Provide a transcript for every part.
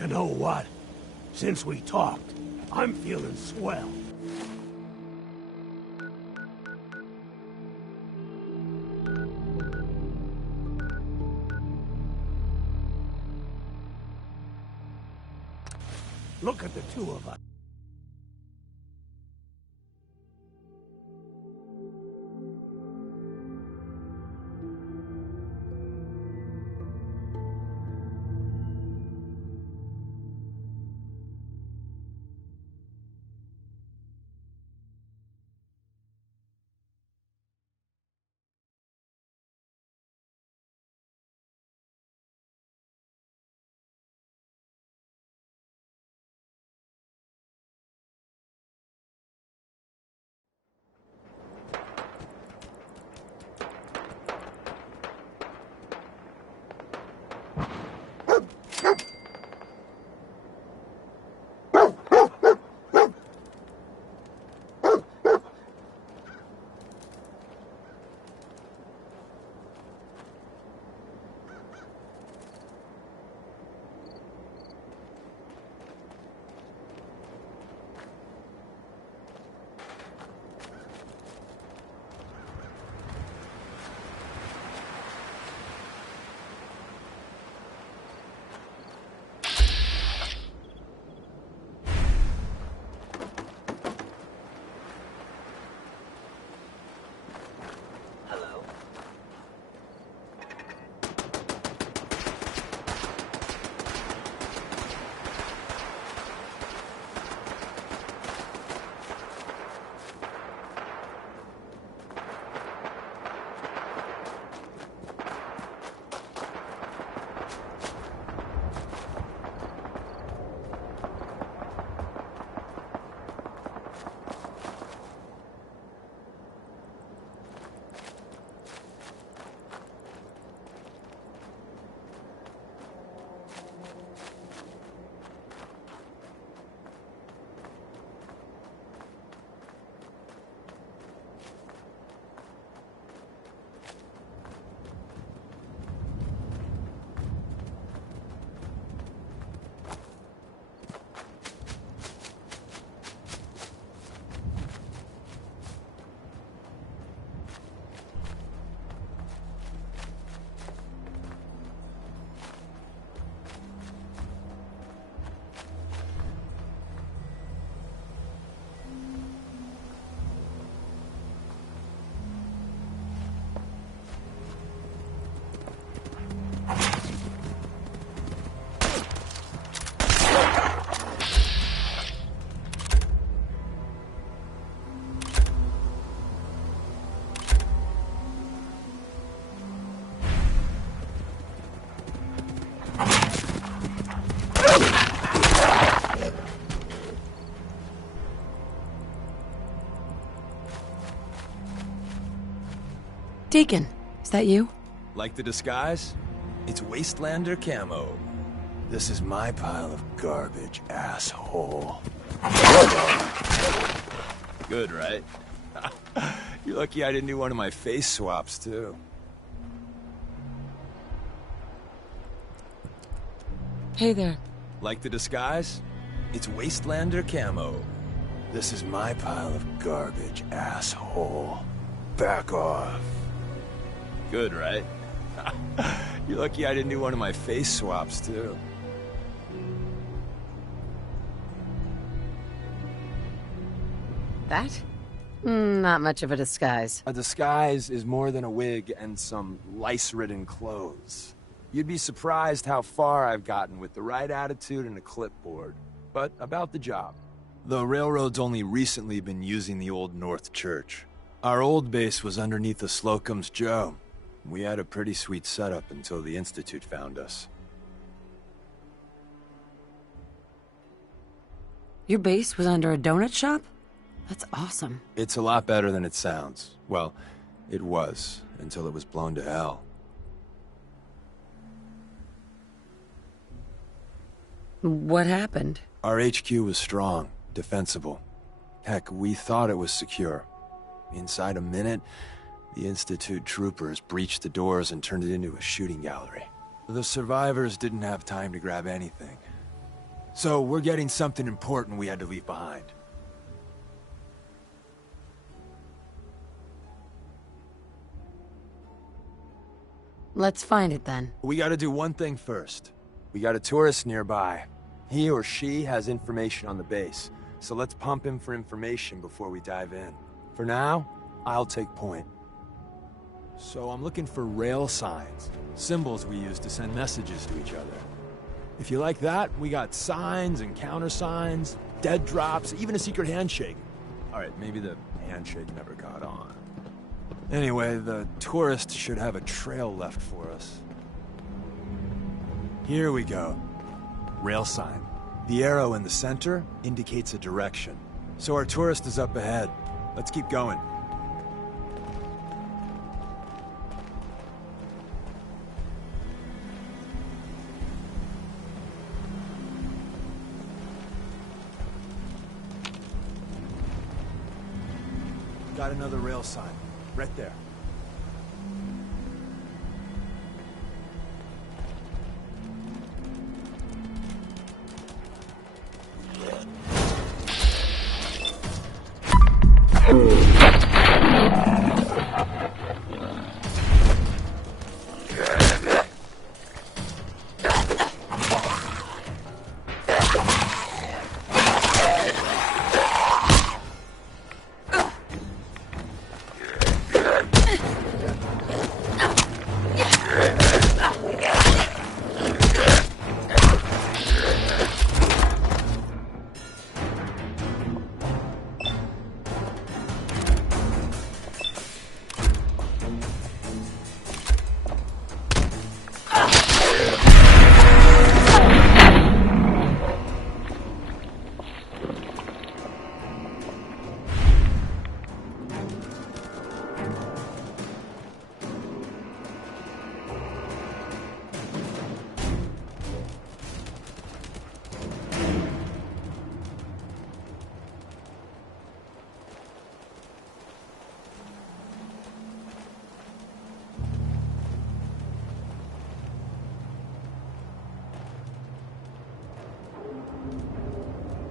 You know what? Since we talked, I'm feeling swell. Look at the two of us. Deacon, is that you? Like the disguise? It's Wastelander camo. This is my pile of garbage, asshole. Good, right? You're lucky I didn't do one of my face swaps, too. Hey there. Like the disguise? It's Wastelander camo. This is my pile of garbage, asshole. Back off. Good, right? You're lucky I didn't do one of my face swaps, too. That? Not much of a disguise. A disguise is more than a wig and some lice-ridden clothes. You'd be surprised how far I've gotten with the right attitude and a clipboard. But about the job. The railroad's only recently been using the Old North Church. Our old base was underneath the Slocum's Joe. We had a pretty sweet setup until the Institute found us. Your base was under a donut shop? That's awesome. It's a lot better than it sounds. Well, it was, until it was blown to hell. What happened? Our HQ was strong, defensible. Heck, we thought it was secure. Inside a minute, the Institute troopers breached the doors and turned it into a shooting gallery. The survivors didn't have time to grab anything. So we're getting something important we had to leave behind. Let's find it then. We gotta do one thing first. We got a tourist nearby. He or she has information on the base, so let's pump him for information before we dive in. For now, I'll take point. So I'm looking for rail signs, symbols we use to send messages to each other. If you like that, we got signs and countersigns, dead drops, even a secret handshake. Alright, maybe the handshake never got on. Anyway, the tourist should have a trail left for us. Here we go. Rail sign. The arrow in the center indicates a direction. So our tourist is up ahead. Let's keep going. Got another rail sign. Right there.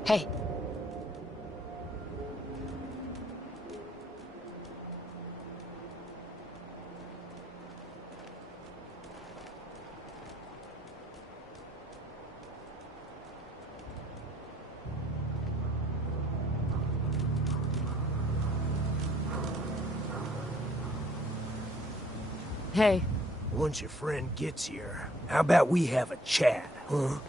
Hey. Hey. Once your friend gets here, how about we have a chat, huh?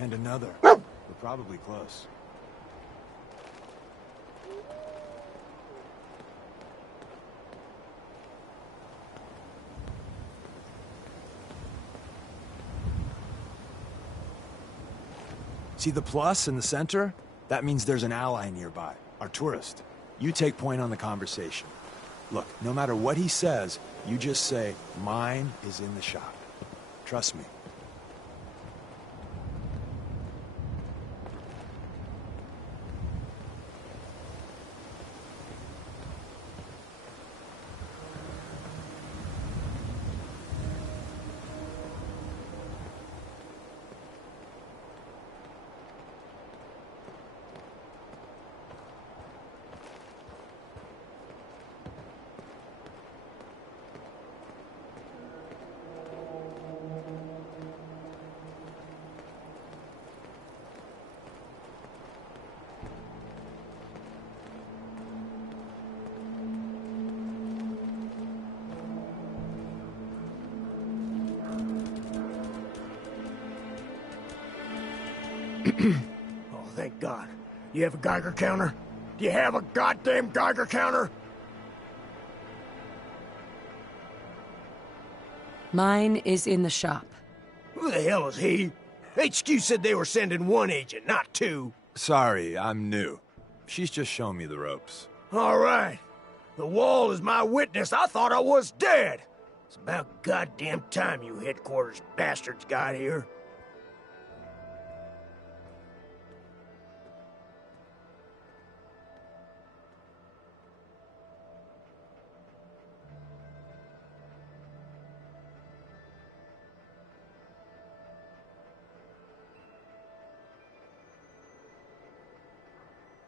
And another. We're probably close. See the plus in the center? That means there's an ally nearby, our tourist. You take point on the conversation. Look, no matter what he says, you just say, "Mine is in the shop." Trust me. Oh, thank God. You have a Geiger counter? Do you have a goddamn Geiger counter? Mine is in the shop. Who the hell is he? HQ said they were sending one agent, not two. Sorry, I'm new. She's just showing me the ropes. All right. The wall is my witness. I thought I was dead. It's about goddamn time you headquarters bastards got here.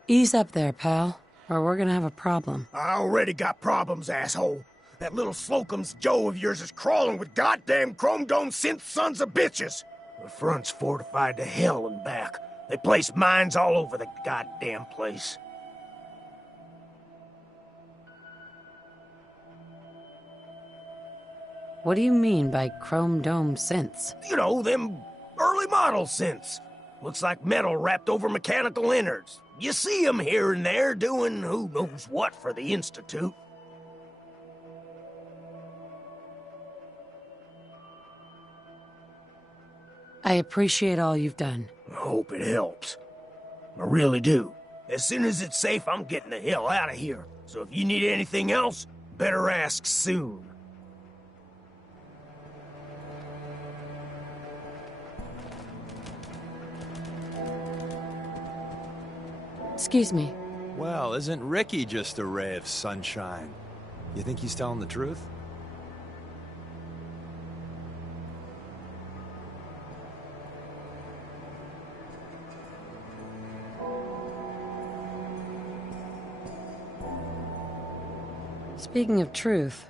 Ease up there, pal, or we're gonna have a problem. I already got problems, asshole. That little Slocum's Joe of yours is crawling with goddamn Chrome Dome synth sons of bitches. The front's fortified to hell and back. They place mines all over the goddamn place. What do you mean by Chrome Dome synths? You know, them early model synths. Looks like metal wrapped over mechanical innards. You see them here and there doing who knows what for the Institute. I appreciate all you've done. I hope it helps. I really do. As soon as it's safe, I'm getting the hell out of here. So if you need anything else, better ask soon. Excuse me. Well, isn't Ricky just a ray of sunshine? You think he's telling the truth? Speaking of truth,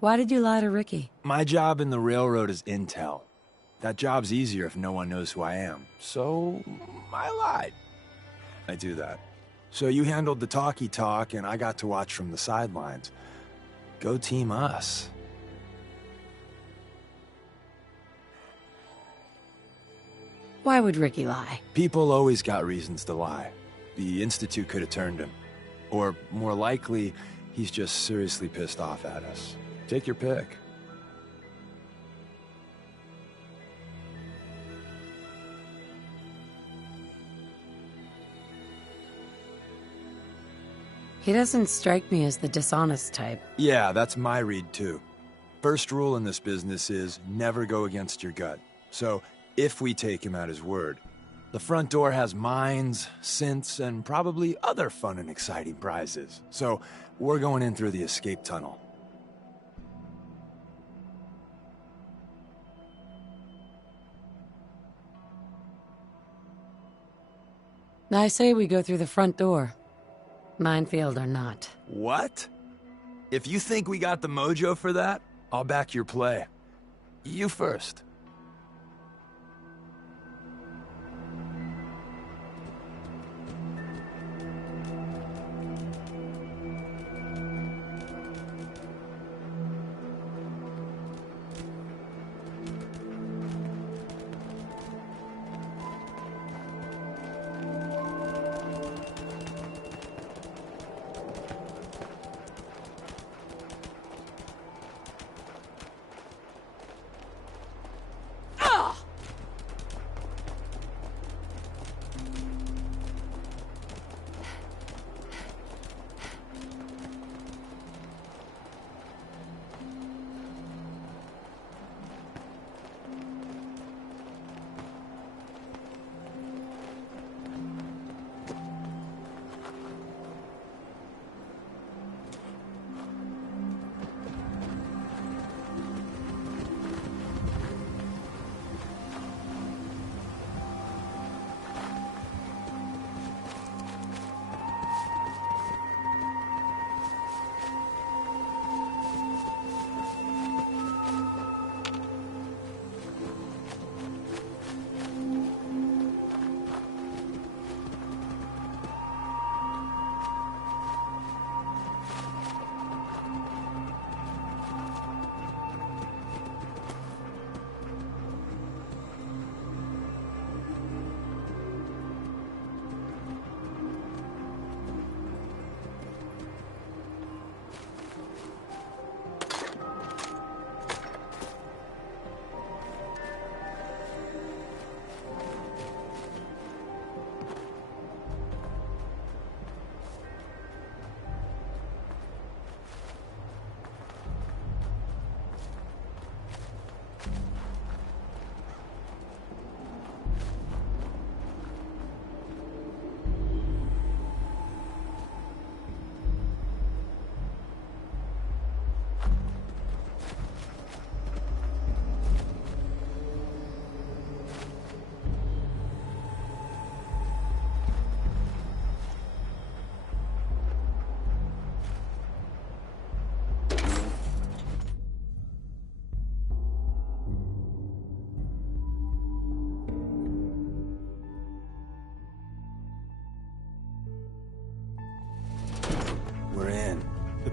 why did you lie to Ricky? My job in the railroad is intel. That job's easier if no one knows who I am. So, I lied. I do that. So you handled the talkie talk, and I got to watch from the sidelines. Go team us. Why would Ricky lie? People always got reasons to lie. The Institute could have turned him. Or, more likely, he's just seriously pissed off at us. Take your pick. He doesn't strike me as the dishonest type. Yeah, that's my read too. First rule in this business is never go against your gut. So, if we take him at his word, the front door has mines, synths, and probably other fun and exciting prizes. So, we're going in through the escape tunnel. I say we go through the front door. Minefield or not. What? If you think we got the mojo for that, I'll back your play. You first.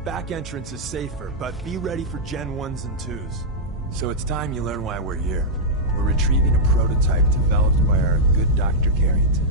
back entrance is safer, but be ready for Gen 1s and 2s. So it's time you learn why we're here. We're retrieving a prototype developed by our good Dr. Carrington.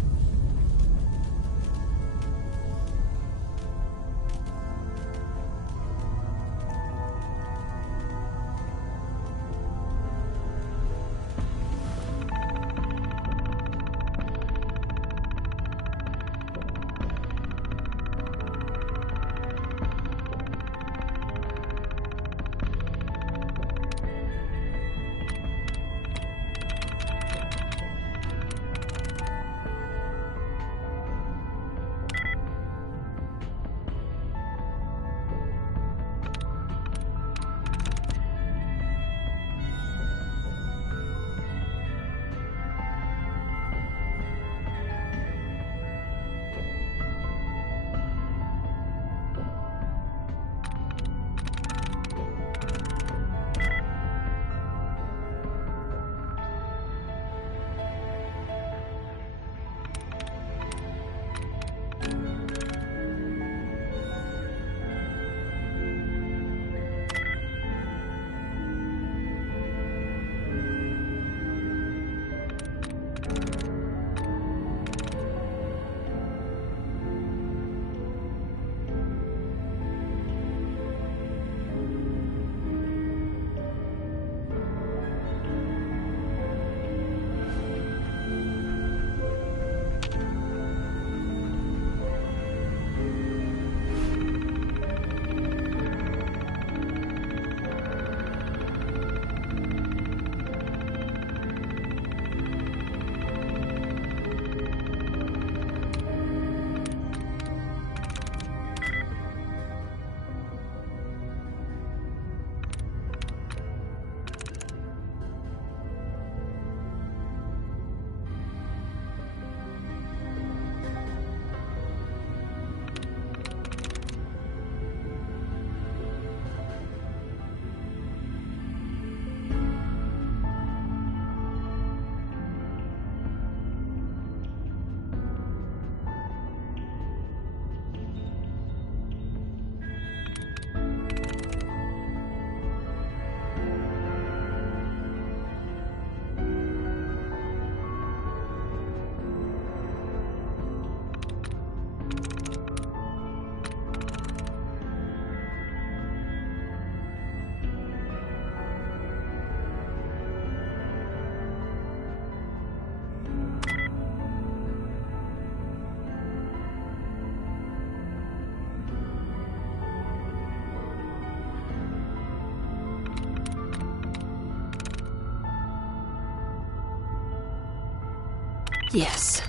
Yes.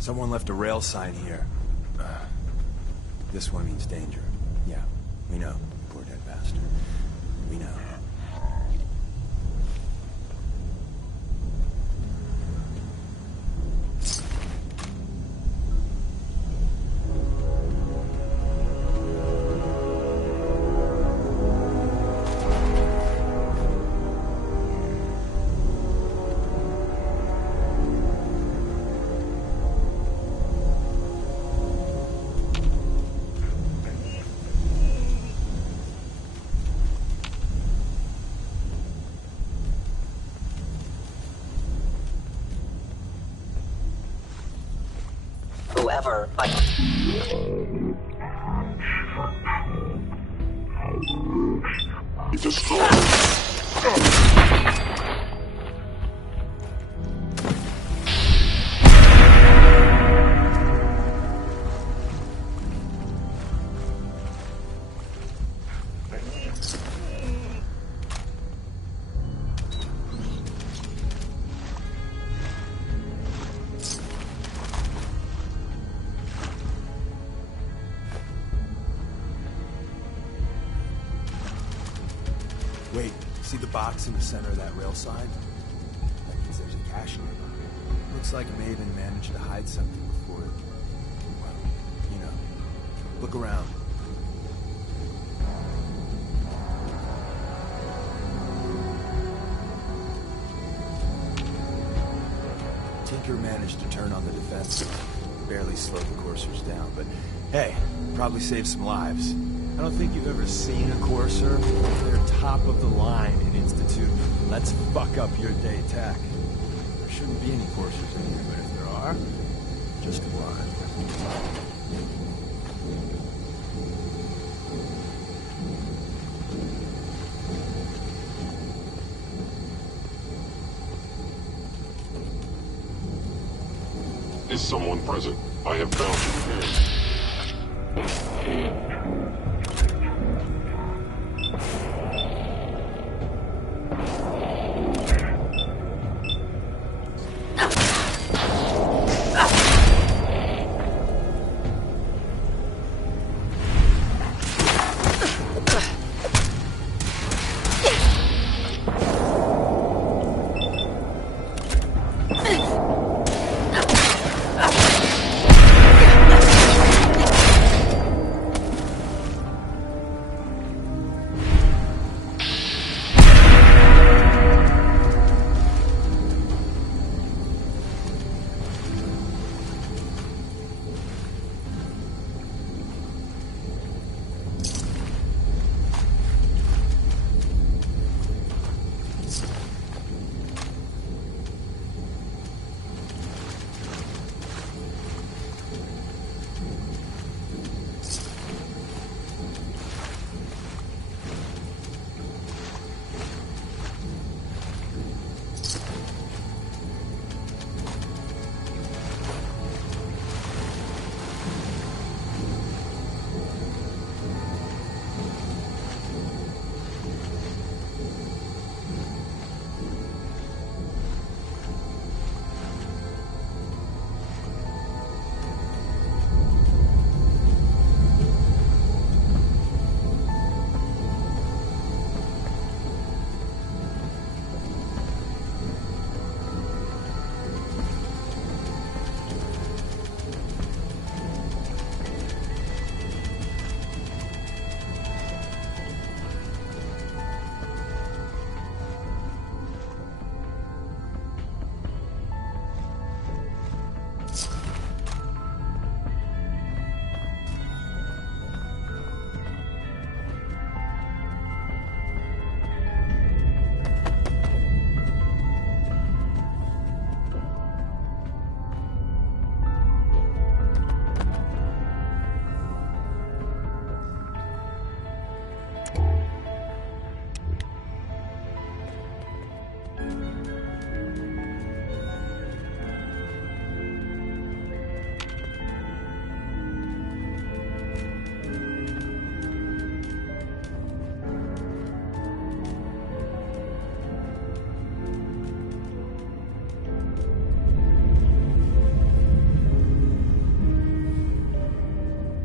Someone left a rail sign here. This one means danger. Yeah, we know. Poor dead bastard. We know. Whoever, Wait, see the box in the center of that rail sign? That means there's a cache nearby. Looks like Maven managed to hide something before it... Well, you know. Look around. Tinker managed to turn on the defense. Barely slowed the coursers down, but hey, probably saved some lives. I don't think you've ever seen a courser. They're top of the line in Institute. Let's fuck up your day tech. There shouldn't be any coursers in here, but if there are, just run. Is someone present? I have found you.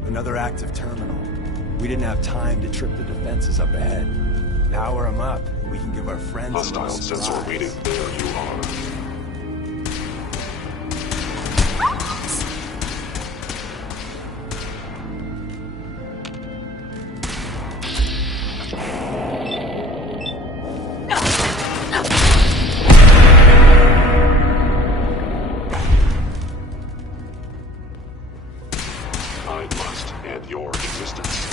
Another active terminal. We didn't have time to trip the defenses up ahead. Power them up, and we can give our friends a Hostile little sensor surprise. reading. There you are. I must end your existence.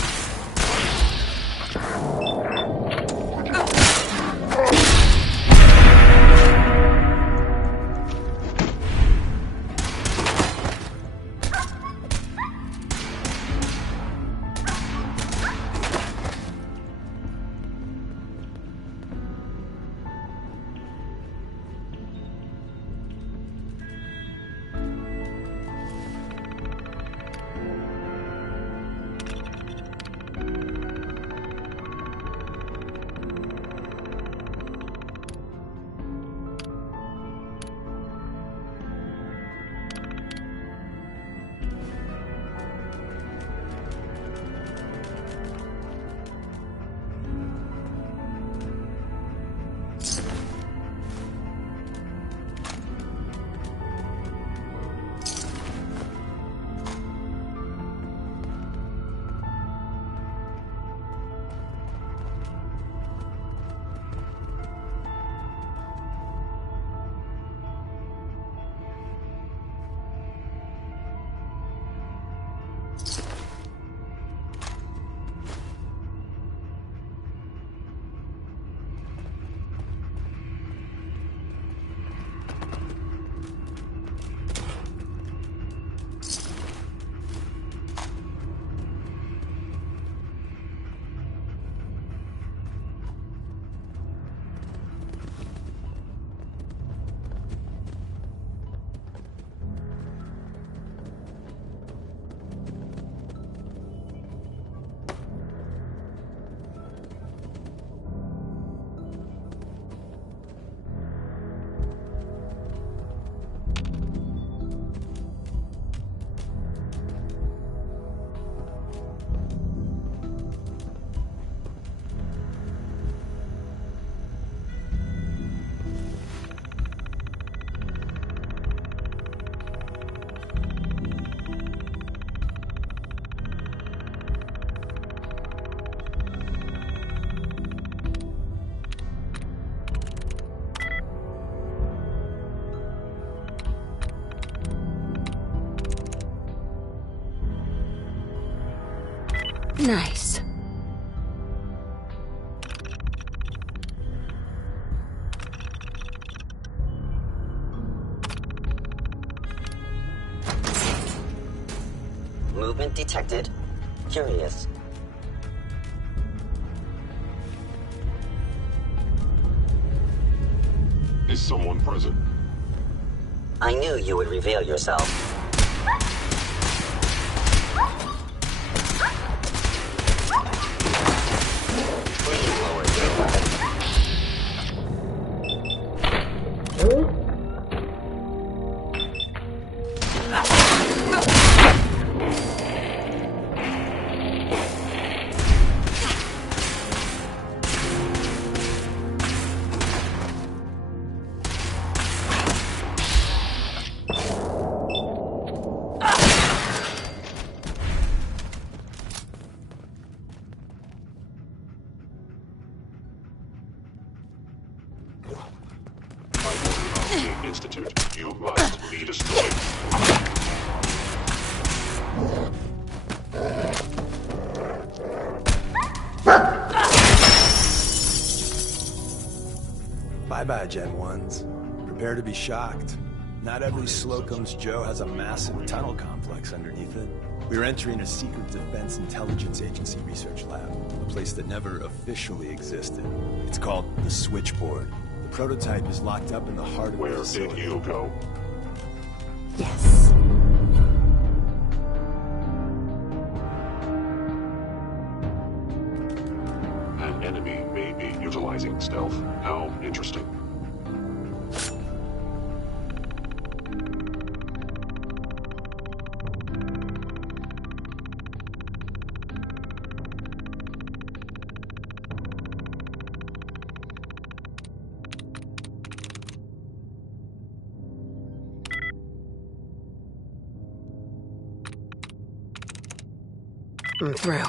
Nice. Movement detected. Curious. Is someone present? I knew you would reveal yourself. Please lower your weapon. Institute. You must be destroyed. Bye-bye, Gen 1s. Prepare to be shocked. Not every Slocum's Joe has a massive tunnel complex underneath it. We're entering a secret Defense Intelligence Agency research lab, a place that never officially existed. It's called the Switchboard. The prototype is locked up in the heart of Where the did facility. you go? Yes. An enemy may be utilizing stealth. How interesting. I'm through.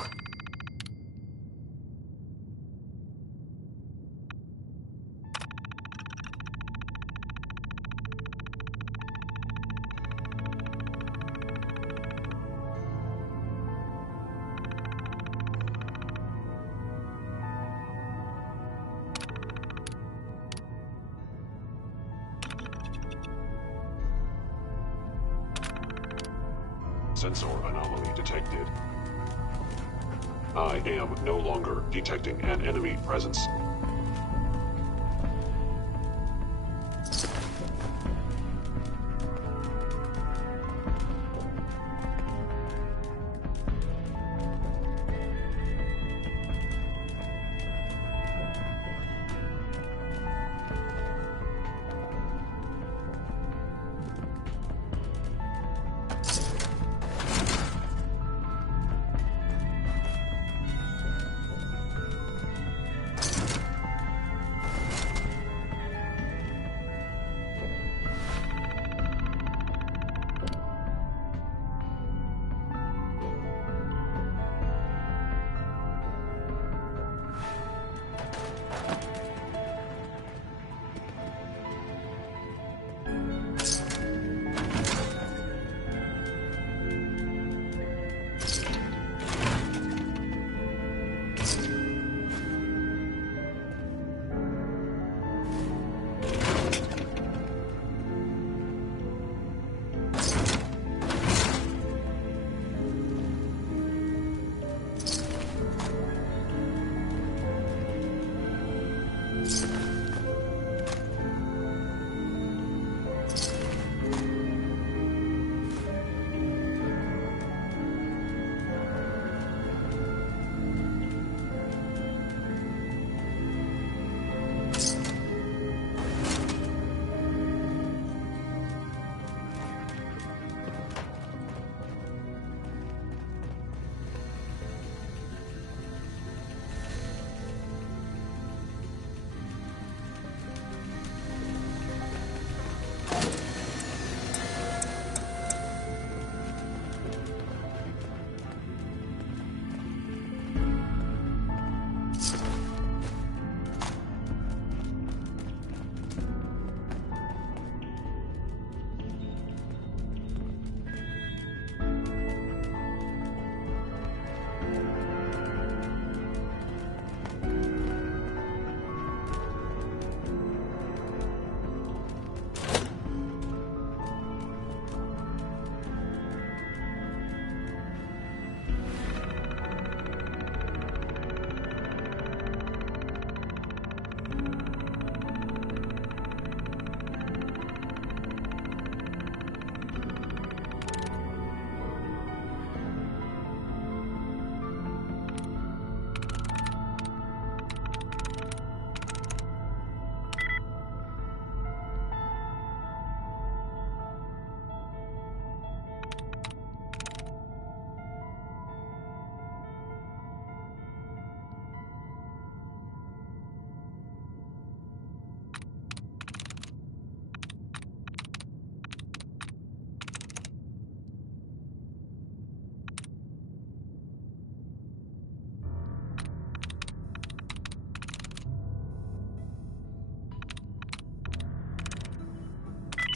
Sensor anomaly detected. I am no longer detecting an enemy presence.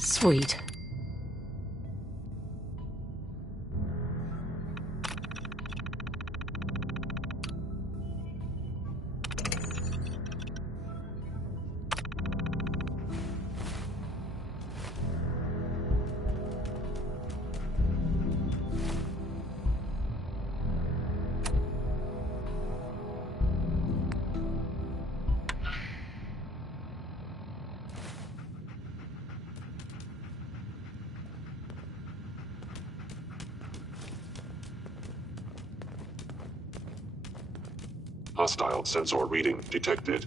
Sweet. Hostile sensor reading detected.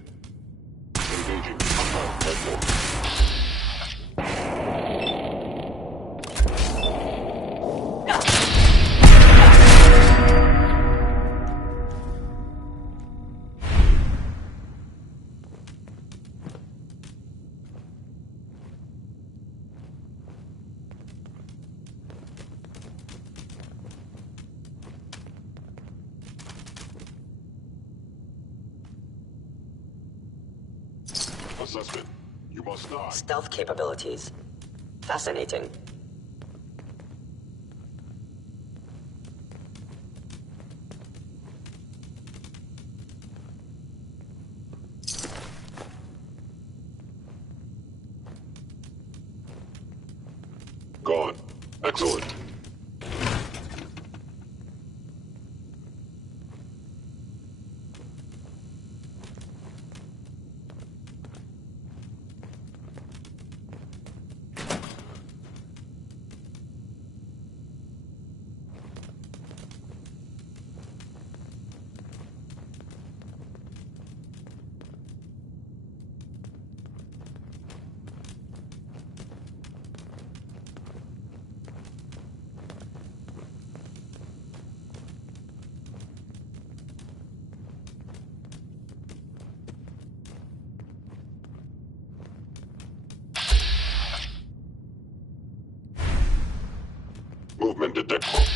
Engaging hostile platform. Assessment. You must not. Stealth capabilities. Fascinating. Gone. Excellent. Movement detected.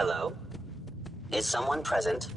Hello? Is someone present?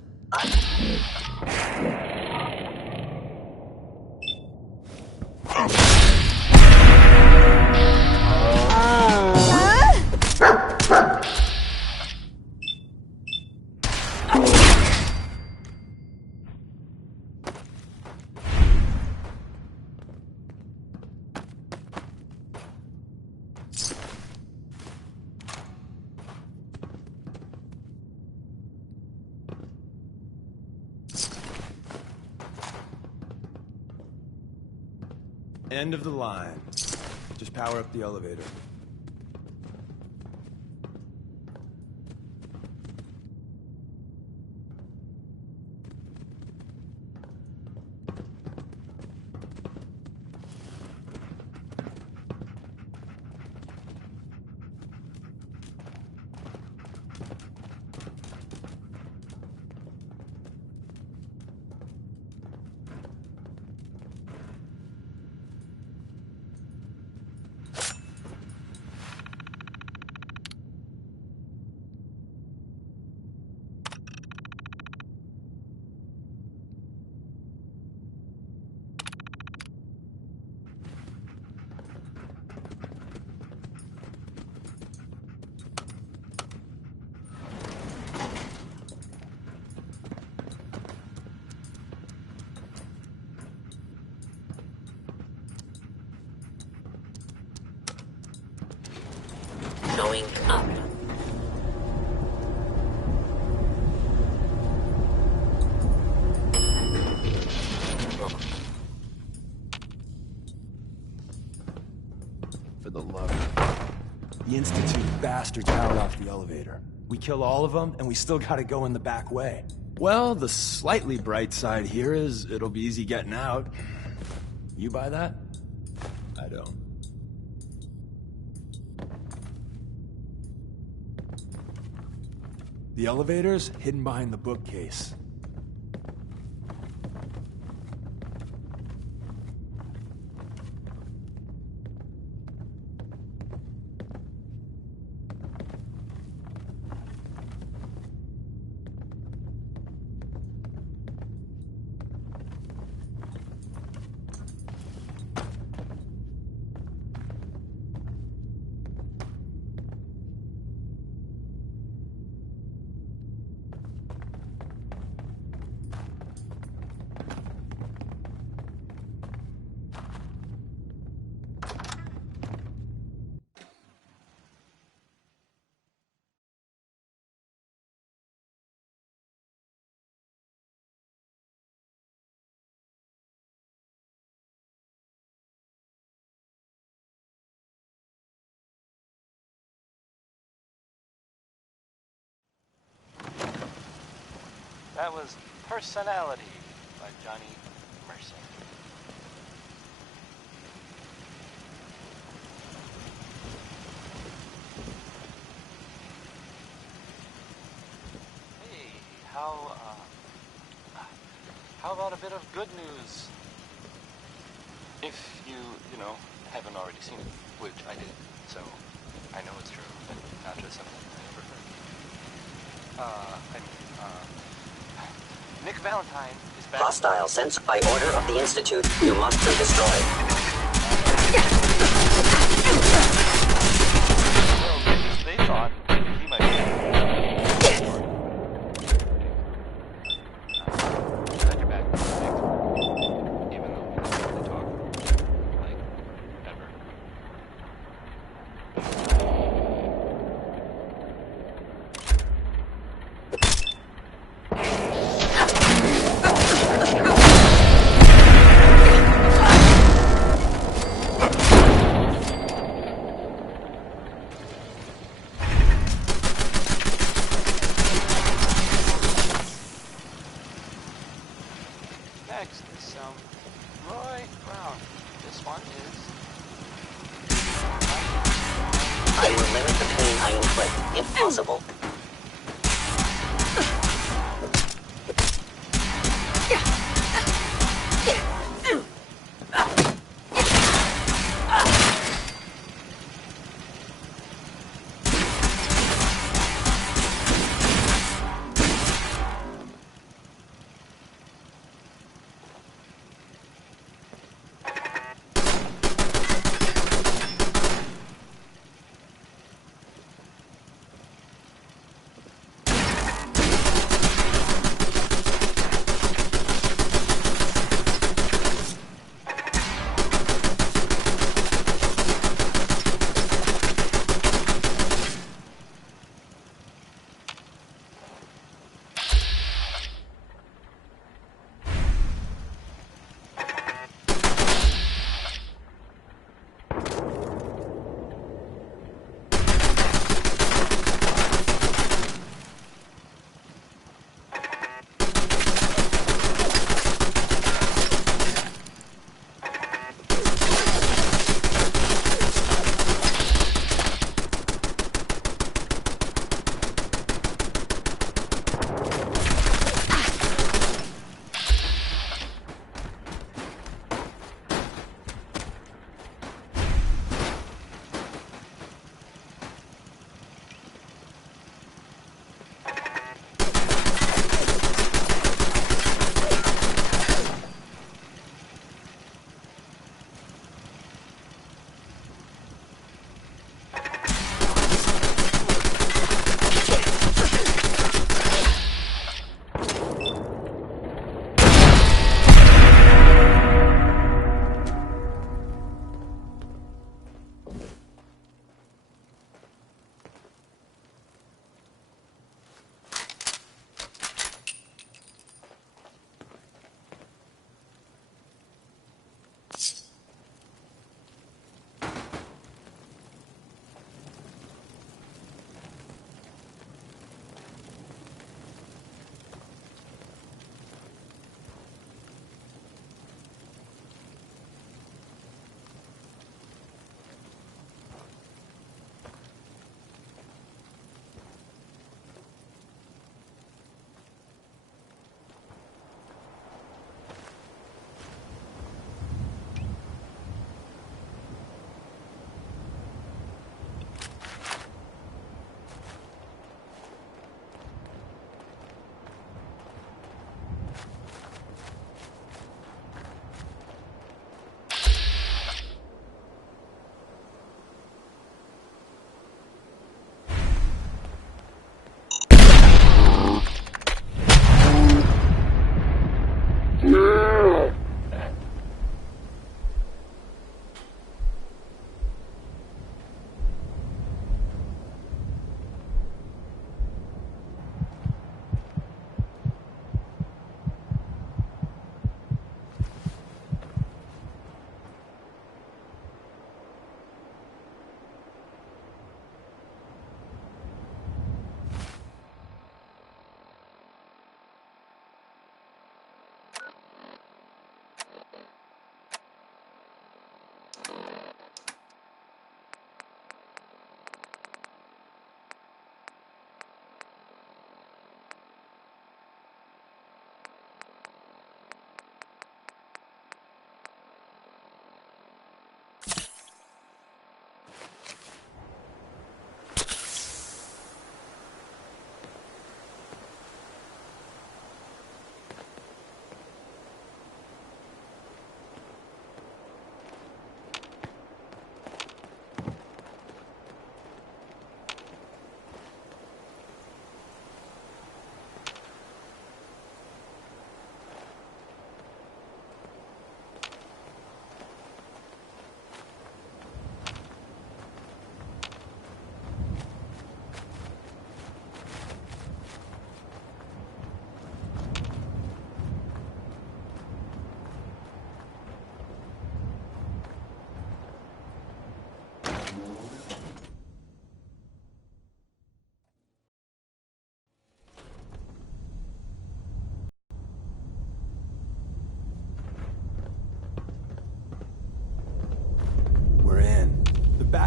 End of the line. Just power up the elevator. Going up. For the love of... The Institute bastards powered off the elevator. We kill all of them, and we still gotta go in the back way. Well, the slightly bright side here is it'll be easy getting out. You buy that? I don't. The elevator's hidden behind the bookcase. That was Personality by Johnny Mercer. Hey, how about a bit of good news? If you haven't already seen it, which I did, so I know it's true, but not just something I overheard. Nick Valentine is back. Hostile sensed by order of the Institute. You must be destroyed. Well, they thought he might be. Glad you're back. Even though we don't really talk, like, ever. Next is Roy Brown. This one is... I will limit the pain I inflict, if possible.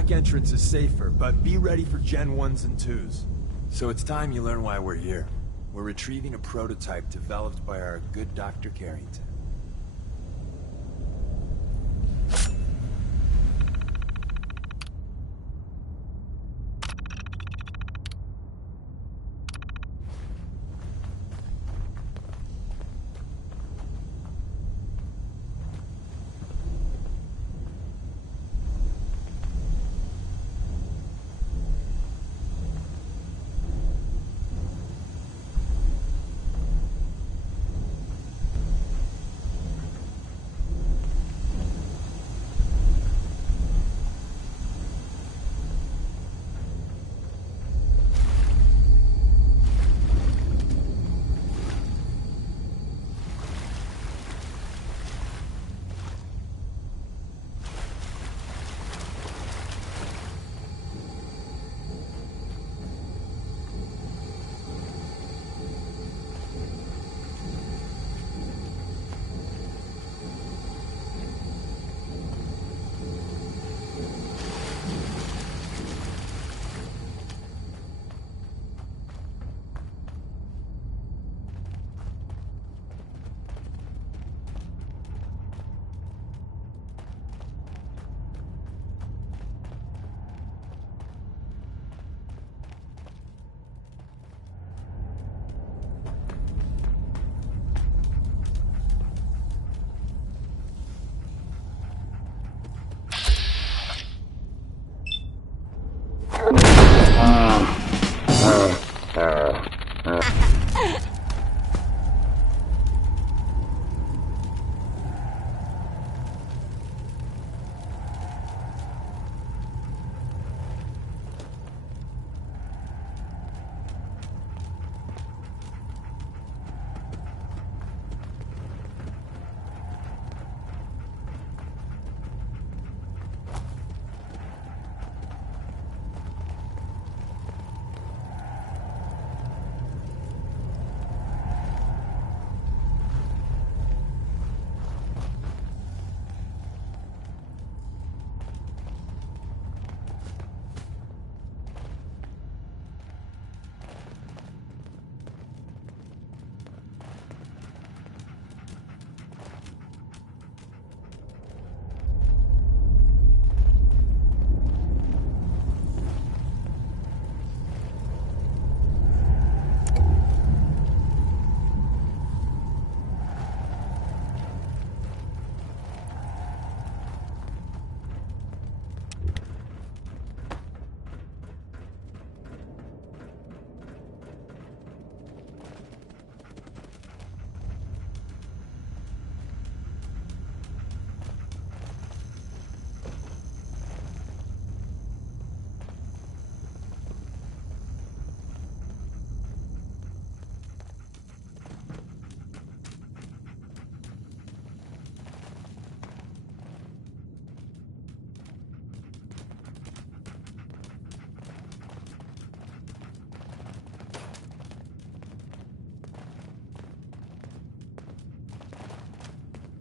back entrance is safer, but be ready for Gen 1s and 2s. So it's time you learn why we're here. We're retrieving a prototype developed by our good Dr. Carrington.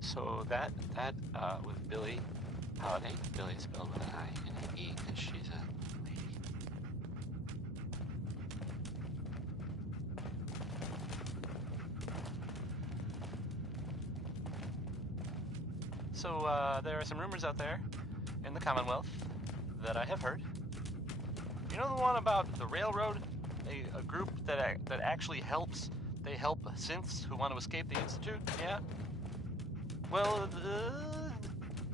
So that was Billie Holiday. Billie is spelled with an I and an E because she's a lady. So there are some rumors out there in the Commonwealth that I have heard. You know the one about the railroad, a group that actually helps. They help synths who want to escape the Institute. Yeah. Well,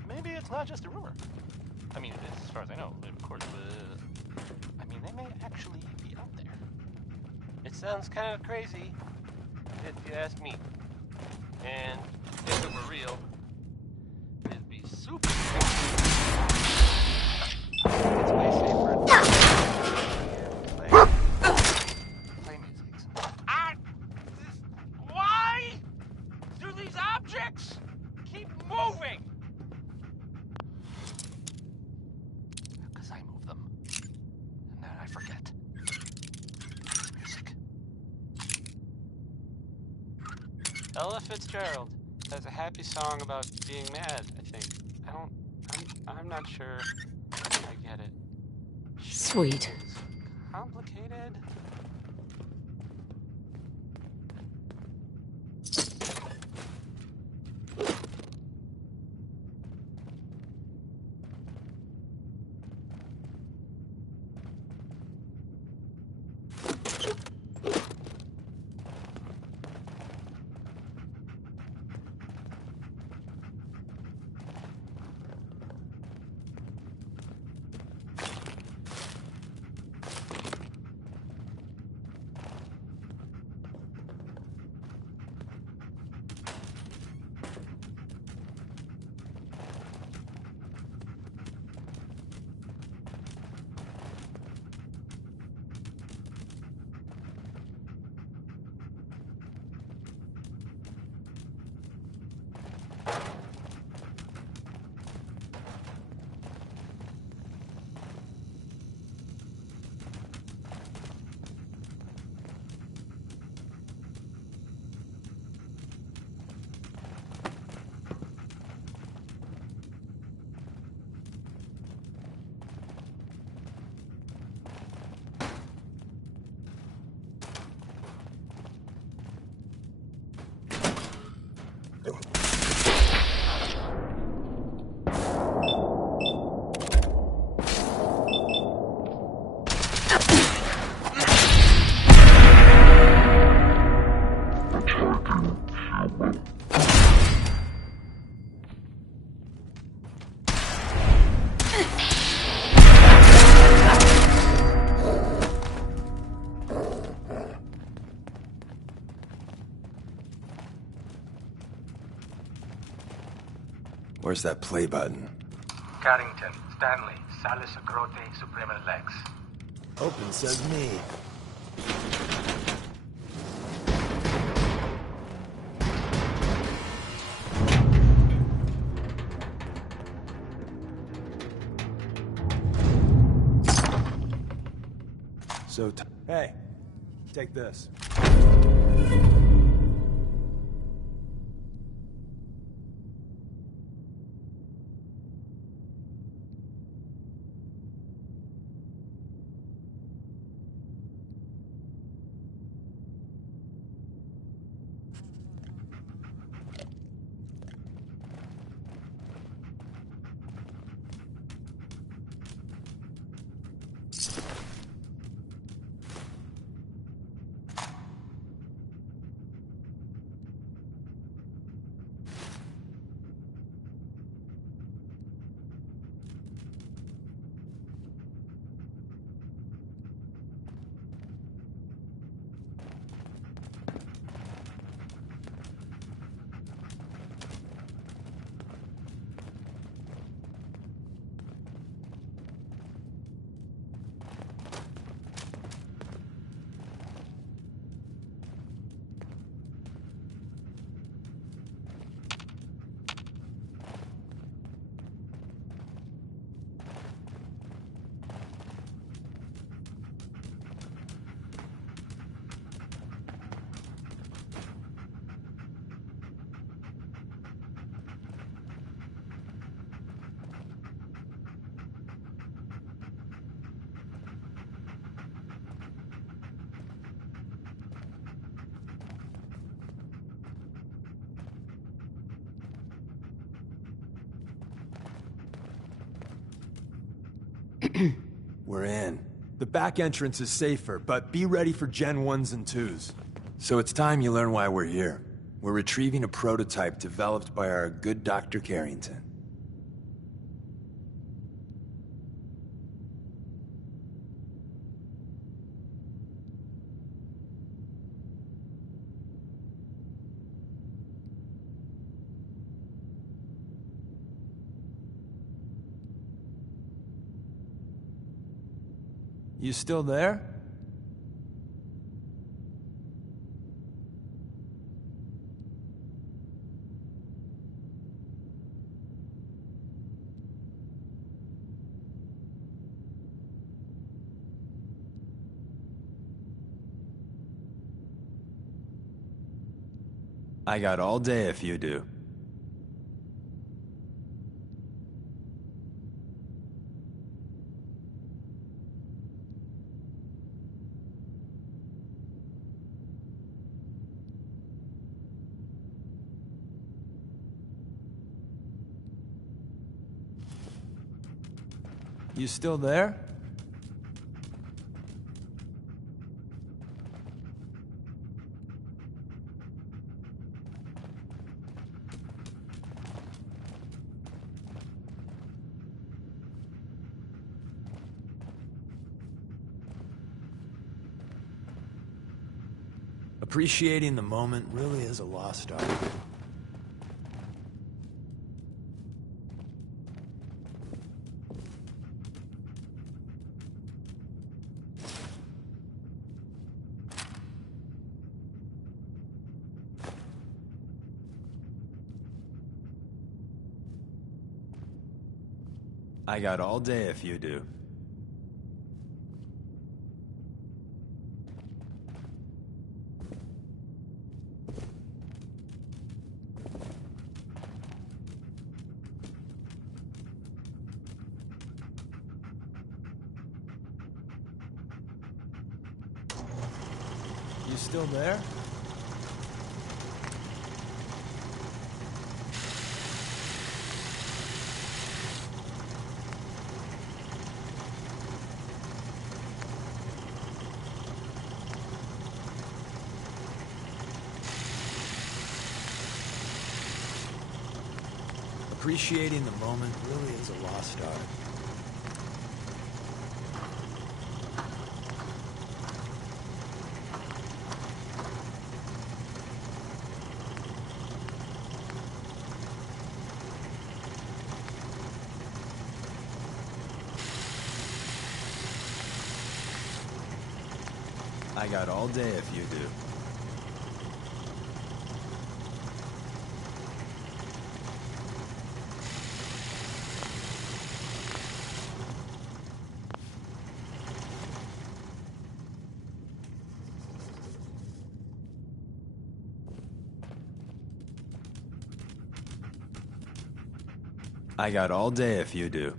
maybe it's not just a rumor. I mean, it is, as far as I know, of course. I mean, they may actually be out there. It sounds kind of crazy, if you ask me. And if it were real, it'd be super crazy. It's way safer. Play music. Why do these objects keep moving? Because I move them. And then I forget. Music. Ella Fitzgerald has a happy song about being mad, I think. I'm not sure I get get it. Sweet. It's complicated. Where's that play button? Carrington, Stanley, Salus Agrote, Suprema Lex. Open says me. Hey, take this. We're in. The back entrance is safer, but be ready for Gen 1s and 2s. So it's time you learn why we're here. We're retrieving a prototype developed by our good Dr. Carrington. You still there? I got all day if you do. You still there? Appreciating the moment really is a lost art. I got all day if you do. You still there? Appreciating the moment really is a lost art. I got all day if you do. I got all day if you do.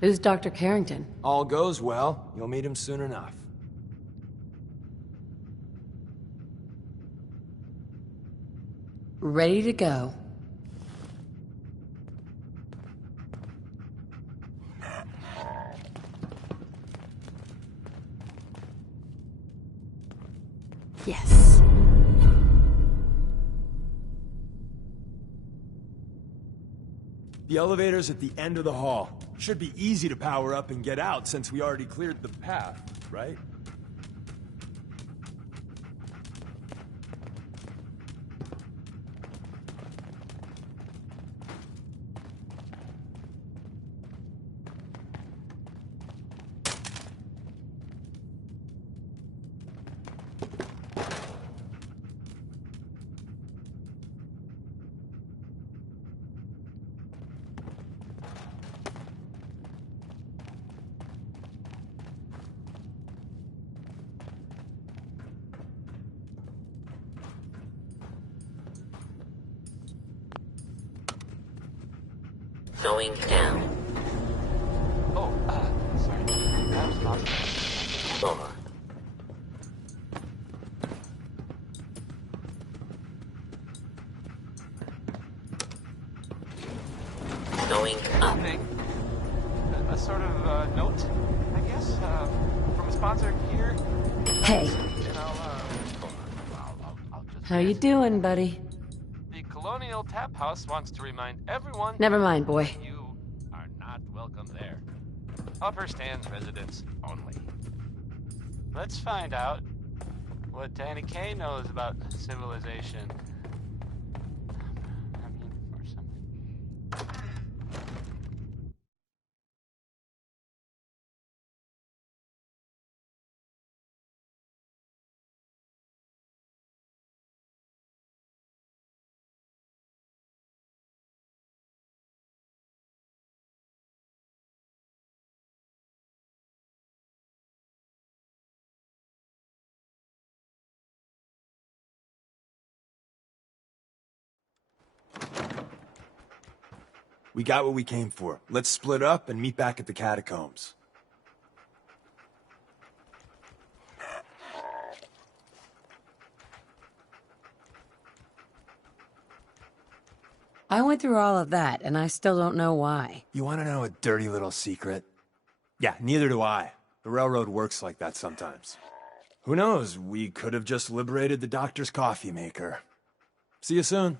Who's Dr. Carrington? All goes well, you'll meet him soon enough. Ready to go. Yes. The elevator's at the end of the hall. Should be easy to power up and get out since we already cleared the path, right? Going down. Oh, sorry. That was awesome. 4. Going up. Thing. A sort of note, I guess, from a sponsor here. Hey, And I'll just how you doing, buddy? The Colonial Tap House wants to remind everyone Never mind, boy. you are not welcome there. Upper Stands residents only. Let's find out what Danny Kaye knows about civilization. I mean, or something. We got what we came for. Let's split up and meet back at the catacombs. I went through all of that, and I still don't know why. You want to know a dirty little secret? Yeah, neither do I. The railroad works like that sometimes. Who knows? We could have just liberated the doctor's coffee maker. See you soon.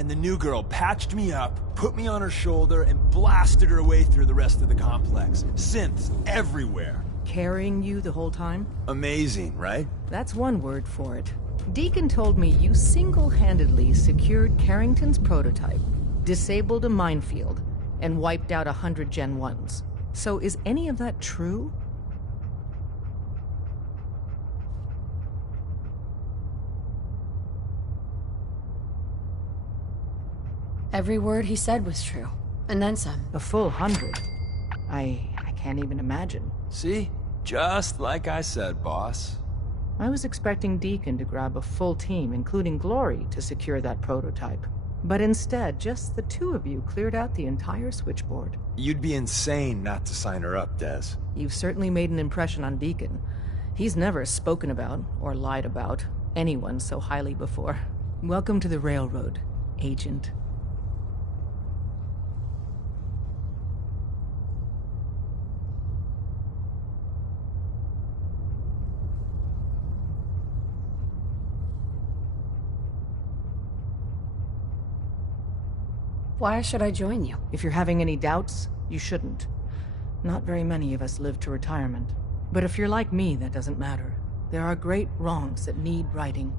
and the new girl patched me up, put me on her shoulder, and blasted her way through the rest of the complex. Synths everywhere. Carrying you the whole time? Amazing, right? That's one word for it. Deacon told me you single-handedly secured Carrington's prototype, disabled a minefield, and wiped out 100 Gen 1s. So is any of that true? Every word he said was true. And then some. A full 100. I can't even imagine. See? Just like I said, boss. I was expecting Deacon to grab a full team, including Glory, to secure that prototype. But instead, just the two of you cleared out the entire switchboard. You'd be insane not to sign her up, Des. You've certainly made an impression on Deacon. He's never spoken about, or lied about, anyone so highly before. Welcome to the Railroad, Agent. Why should I join you? If you're having any doubts, you shouldn't. Not very many of us live to retirement. But if you're like me, that doesn't matter. There are great wrongs that need righting.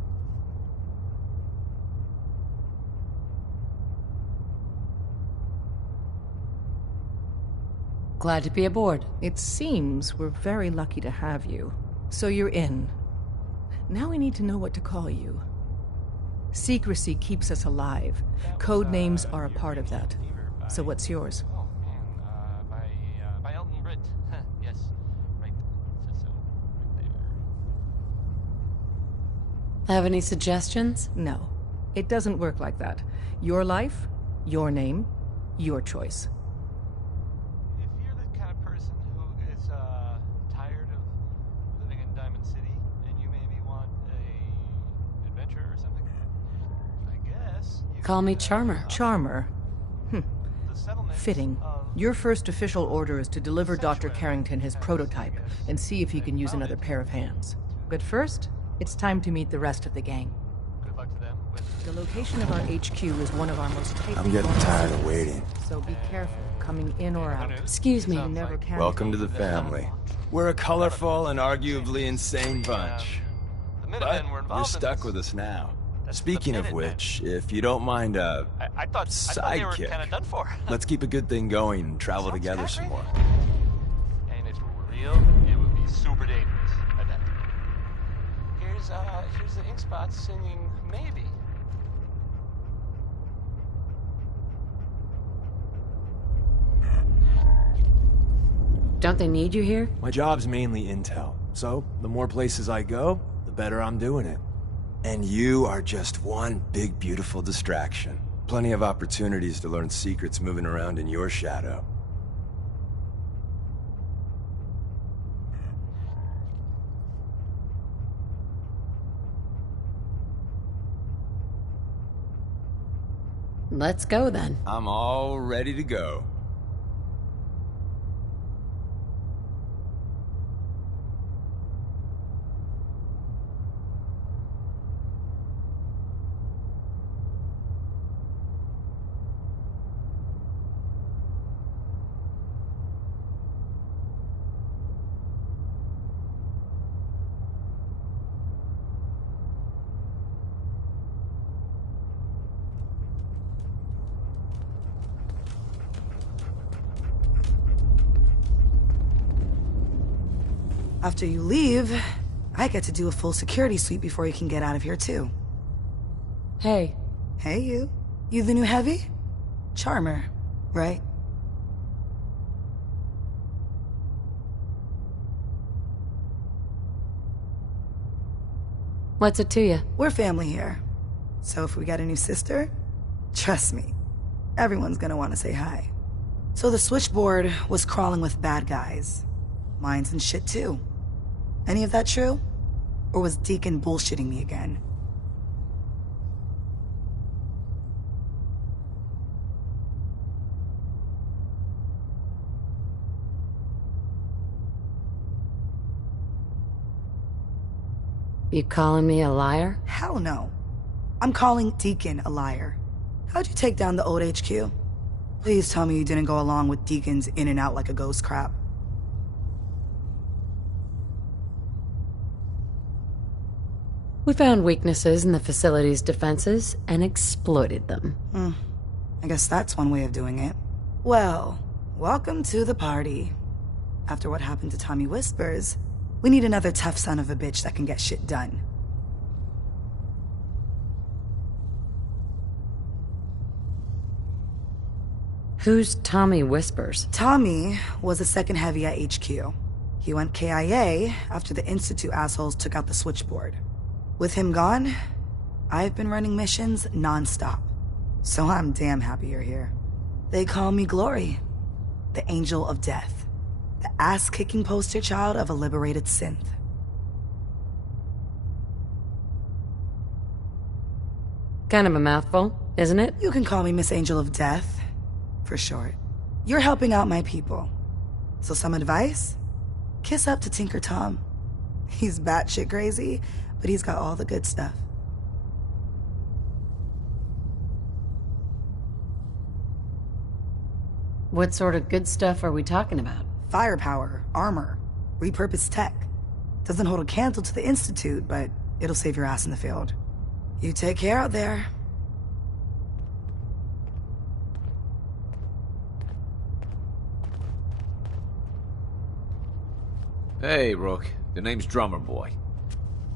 Glad to be aboard. It seems we're very lucky to have you. So you're in. Now we need to know what to call you. Secrecy keeps us alive. Code names are a part of that. So what's yours? Oh, man, by Elton Britt. Yes, right. Says so, right there. Have any suggestions? No. It doesn't work like that. Your life, your name, your choice. If you're the kind of person who is tired of living in Diamond City, and you maybe want a adventure or something, I guess you Call me Charmer. Charmer. the settlement Fitting. of Your first official order is to deliver Dr. Carrington his prototype and see if he can use another pair of hands. But first, it's time to meet the rest of the gang. good luck to them with The location of our HQ is one of our most tightly I'm getting guarded tired of cities, waiting. So be careful coming in or out. Excuse me. You never can. Welcome to the family. We're a colorful and arguably insane bunch. the But Minutemen were you're involved in stuck this. with us now. That's the Speaking of Minutemen. which, if you don't mind, I thought they were sidekick. kind of done for. Let's keep a good thing going and travel Sounds together kinda some crazy. more. And if it were real, it would be super dangerous. I bet. Here's the Ink Spots singing Maybe. Don't they need you here? My job's mainly intel, so the more places I go, the better I'm doing it. And you are just one big, beautiful distraction. Plenty of opportunities to learn secrets moving around in your shadow. Let's go then. I'm all ready to go. After you leave, I get to do a full security sweep before you can get out of here, too. Hey, Hey, you. You the new heavy? Charmer, right? what's it to you? We're family here. So if we got a new sister, trust me, everyone's gonna want to say hi. So the switchboard was crawling with bad guys. Mines and shit, too. Any of that true? Or was Deacon bullshitting me again? You calling me a liar? Hell no. I'm calling Deacon a liar. How'd you take down the old HQ? Please tell me you didn't go along with Deacon's in and out like a ghost crap. We found weaknesses in the facility's defenses and exploited them. I guess that's one way of doing it. Well, welcome to the party. After what happened to Tommy Whispers, we need another tough son of a bitch that can get shit done. Who's Tommy Whispers? Tommy was a second heavy at HQ. He went KIA after the Institute assholes took out the switchboard. With him gone, I've been running missions non-stop. So I'm damn happy you're here. They call me Glory, the Angel of Death, the ass-kicking poster child of a liberated synth. Kind of a mouthful, isn't it? You can call me Miss Angel of Death, for short. You're helping out my people. So some advice? Kiss up to Tinker Tom. He's batshit crazy, but he's got all the good stuff. What sort of good stuff are we talking about? Firepower, armor, repurposed tech. Doesn't hold a candle to the Institute, but it'll save your ass in the field. You take care out there. Hey, Rook. The name's Drummer Boy.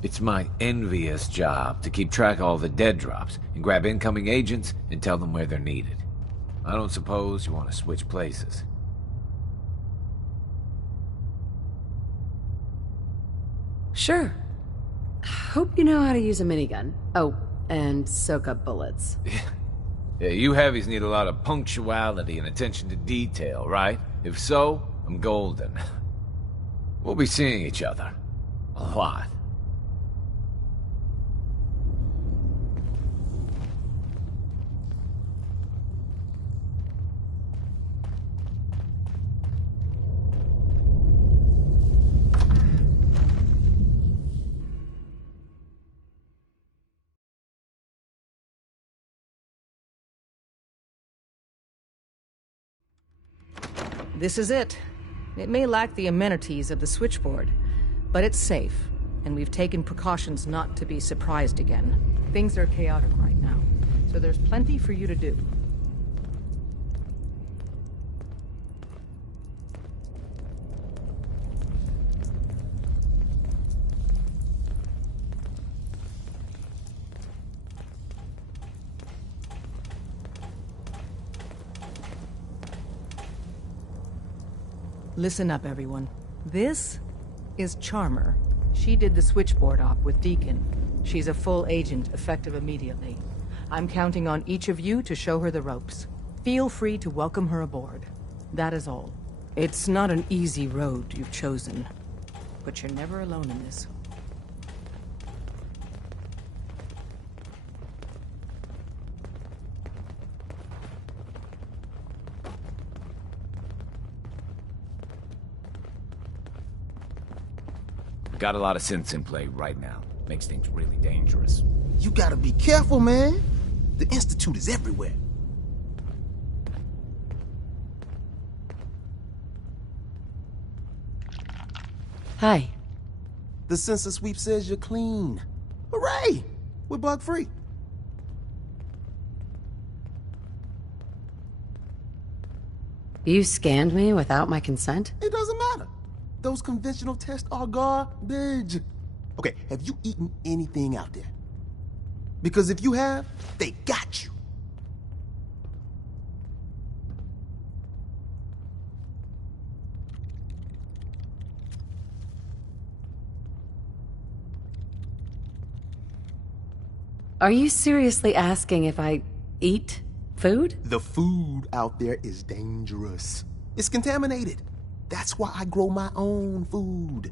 It's my envious job to keep track of all the dead drops and grab incoming agents and tell them where they're needed. I don't suppose you want to switch places. Sure. Hope you know how to use a minigun. Oh, and soak up bullets. Yeah, you heavies need a lot of punctuality and attention to detail, right? If so, I'm golden. We'll be seeing each other. A lot. This is it. It may lack the amenities of the switchboard, but it's safe, and we've taken precautions not to be surprised again. Things are chaotic right now, so there's plenty for you to do. Listen up, everyone. This is Charmer. She did the switchboard op with Deacon. She's a full agent, effective immediately. I'm counting on each of you to show her the ropes. Feel free to welcome her aboard. That is all. It's not an easy road you've chosen, but you're never alone in this. Got a lot of synths in play right now. Makes things really dangerous. You gotta be careful, man. The Institute is everywhere. Hi. The census sweep says you're clean. Hooray! We're bug-free. You scanned me without my consent? It doesn't matter. Those conventional tests are garbage. Okay, have you eaten anything out there? Because if you have, they got you. Are you seriously asking if I eat food? The food out there is dangerous. It's contaminated. That's why I grow my own food.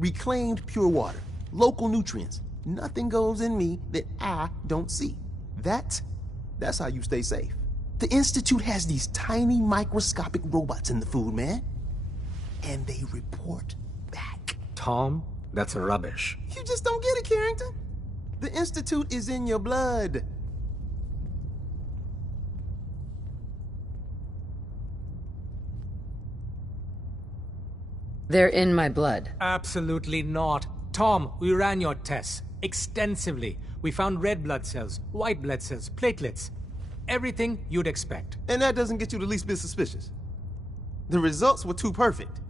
Reclaimed pure water, local nutrients. Nothing goes in me that I don't see. That's how you stay safe. The Institute has these tiny microscopic robots in the food, man. And they report back. Tom, that's rubbish. You just don't get it, Carrington. The Institute is in your blood. They're in my blood. Absolutely not. Tom, we ran your tests extensively. We found red blood cells, white blood cells, platelets. Everything you'd expect. And that doesn't get you the least bit suspicious. The results were too perfect,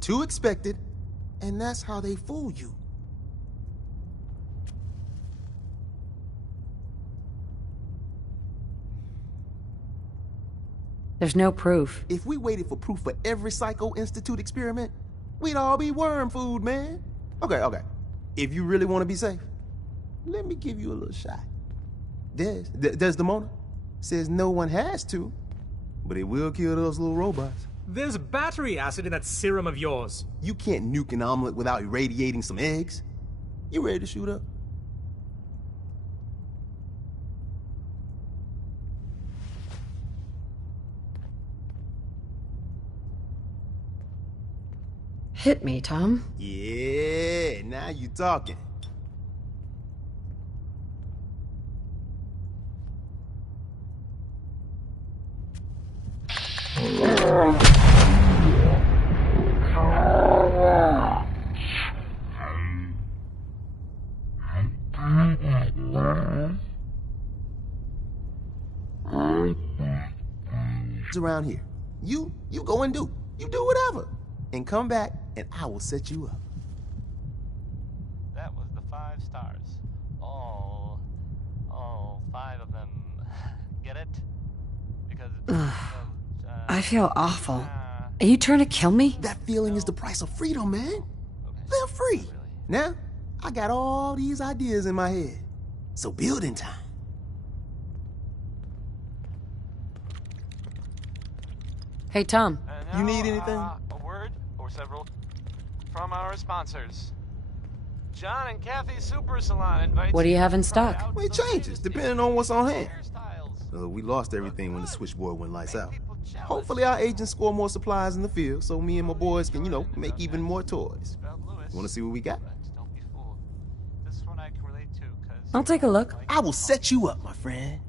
too expected, and that's how they fool you. There's no proof. If we waited for proof for every Psycho Institute experiment, we'd all be worm food, man. Okay. If you really want to be safe, let me give you a little shot. Desdemona says no one has to, but it will kill those little robots. There's battery acid in that serum of yours. You can't nuke an omelet without irradiating some eggs. You ready to shoot up? Hit me, Tom. Yeah, now you talking. Around here. You go and do. You do whatever. And come back, and I will set you up. That was the 5 stars. All 5 of them. Get it? Because I feel awful. Are you trying to kill me? That feeling is the price of freedom, man. Live free. Now, I got all these ideas in my head. So building time. Hey, Tom. You need anything? A word or several from our sponsors. John and Kathy Super Salon invites. What do you have in stock? Well, it changes depending on what's on hand. We lost everything when the switchboard went lights out. Hopefully our agents score more supplies in the field so me and my boys can, make even more toys. You want to see what we got? Don't be fooled. This one I can relate to because I'll take a look. I will set you up, my friend.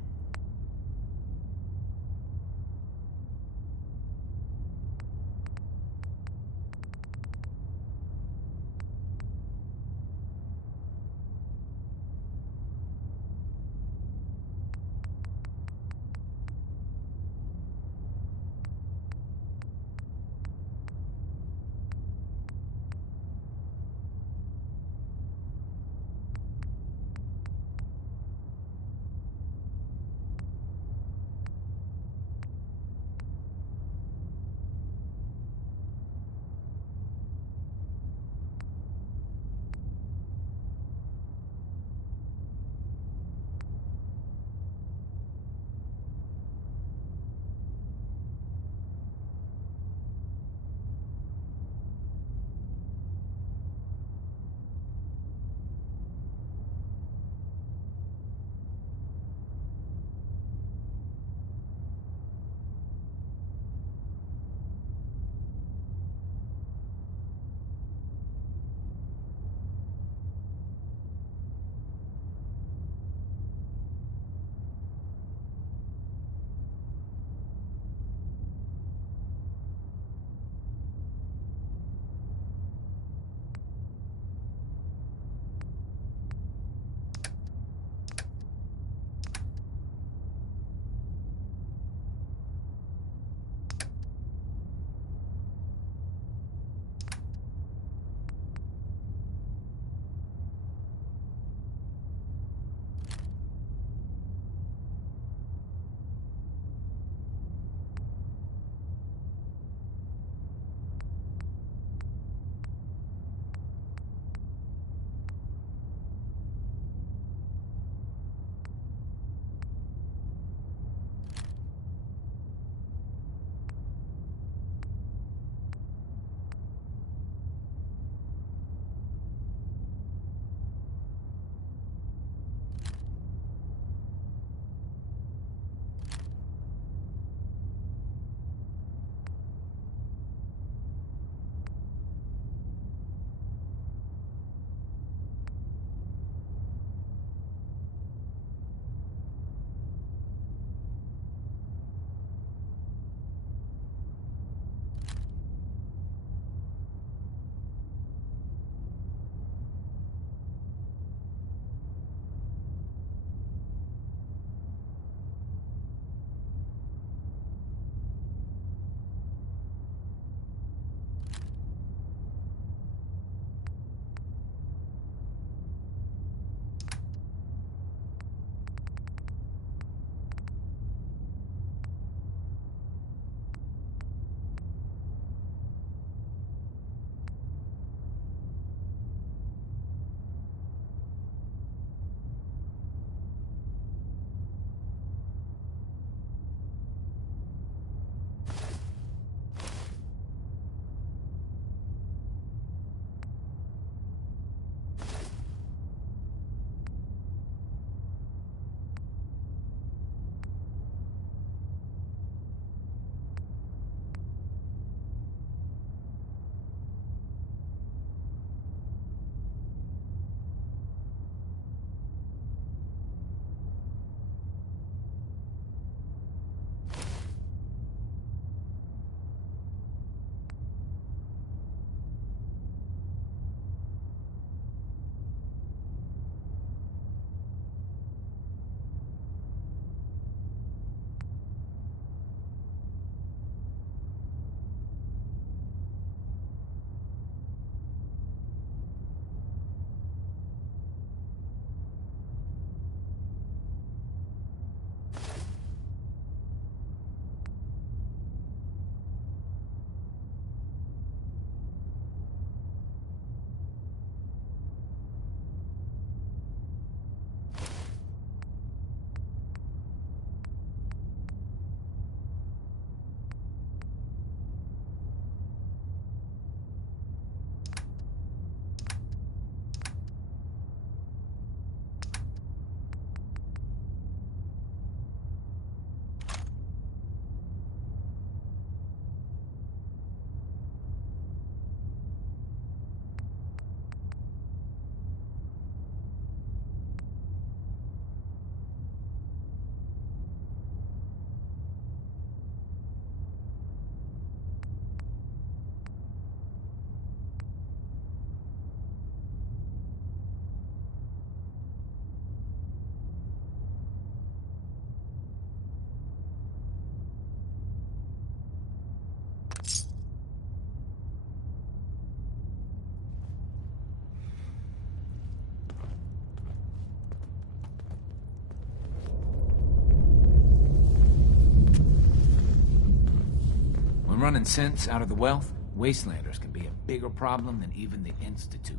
When running synths out of the wealth, wastelanders can be a bigger problem than even the Institute.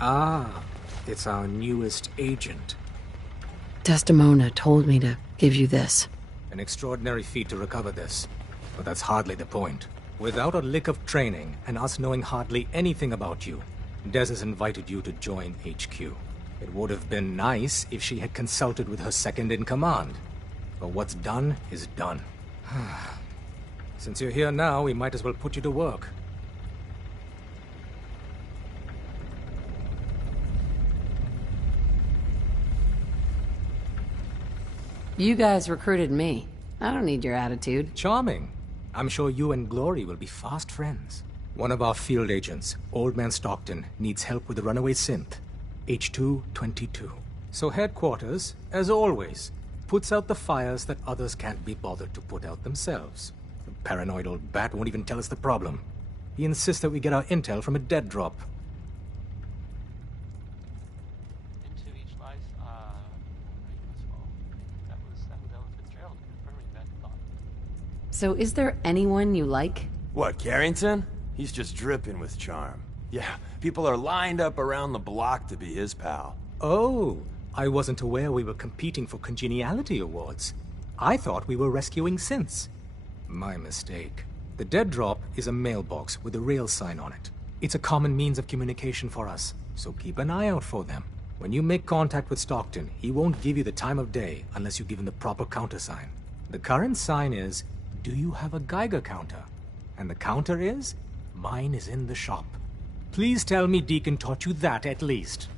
Ah, it's our newest agent. Desdemona told me to give you this. An extraordinary feat to recover this. But that's hardly the point. Without a lick of training, and us knowing hardly anything about you, Des has invited you to join HQ. It would have been nice if she had consulted with her second-in-command. But what's done is done. Since you're here now, we might as well put you to work. You guys recruited me. I don't need your attitude. Charming. I'm sure you and Glory will be fast friends. One of our field agents, Old Man Stockton, needs help with the runaway synth. H222. So headquarters, as always, puts out the fires that others can't be bothered to put out themselves. The paranoid old bat won't even tell us the problem. He insists that we get our intel from a dead drop. So is there anyone you like? What, Carrington? He's just dripping with charm. Yeah, people are lined up around the block to be his pal. Oh, I wasn't aware we were competing for congeniality awards. I thought we were rescuing synths. My mistake. The dead drop is a mailbox with a rail sign on it. It's a common means of communication for us, so keep an eye out for them. When you make contact with Stockton, he won't give you the time of day unless you give him the proper countersign. The current sign is, do you have a Geiger counter? And the counter is, mine is in the shop. Please tell me Deacon taught you that at least.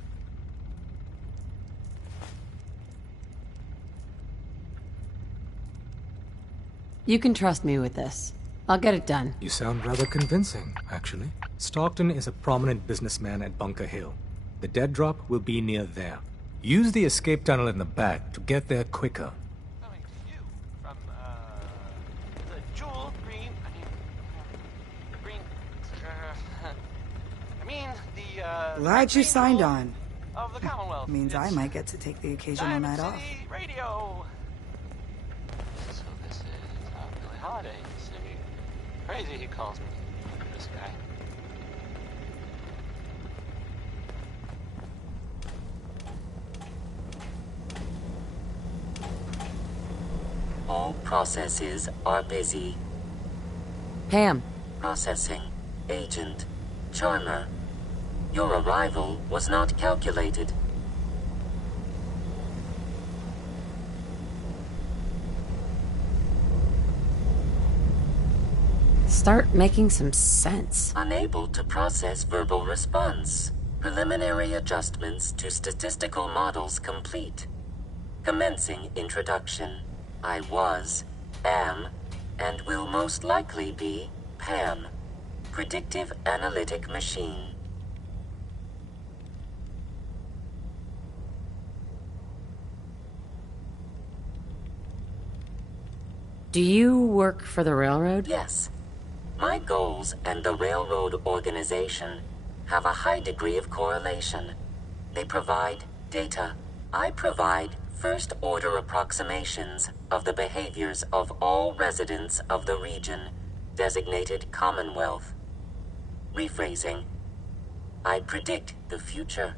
You can trust me with this. I'll get it done. You sound rather convincing, actually. Stockton is a prominent businessman at Bunker Hill. The dead drop will be near there. Use the escape tunnel in the back to get there quicker. Glad you signed on. Of the Commonwealth. Means I might get to take the occasional night off. Radio. So this is Billie Holiday. Crazy he calls me. This guy. All processes are busy. Pam. Processing. Agent. Charmer. Your arrival was not calculated. Start making some sense. Unable to process verbal response. Preliminary adjustments to statistical models complete. Commencing introduction. I was, am, and will most likely be Pam. Predictive analytic machine. Do you work for the railroad? Yes. My goals and the railroad organization have a high degree of correlation. They provide data. I provide first-order approximations of the behaviors of all residents of the region designated Commonwealth. Rephrasing. I predict the future.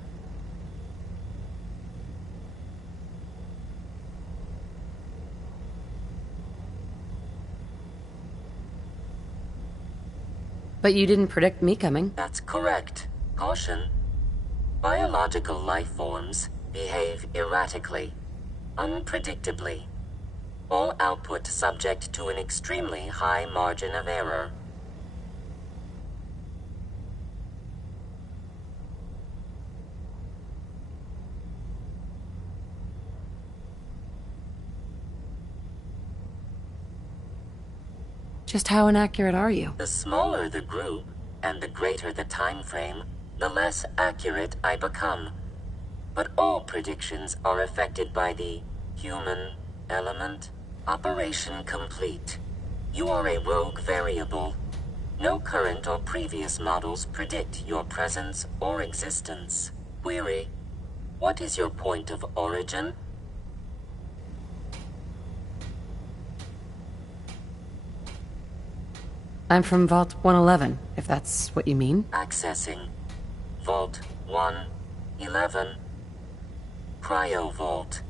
But you didn't predict me coming. That's correct. Caution. Biological life forms behave erratically, unpredictably. All output subject to an extremely high margin of error. Just how inaccurate are you? The smaller the group, and the greater the time frame, the less accurate I become. But all predictions are affected by the human element. Operation complete. You are a rogue variable. No current or previous models predict your presence or existence. Query. What is your point of origin? I'm from Vault 111, if that's what you mean. Accessing. Vault 111. Cryo Vault.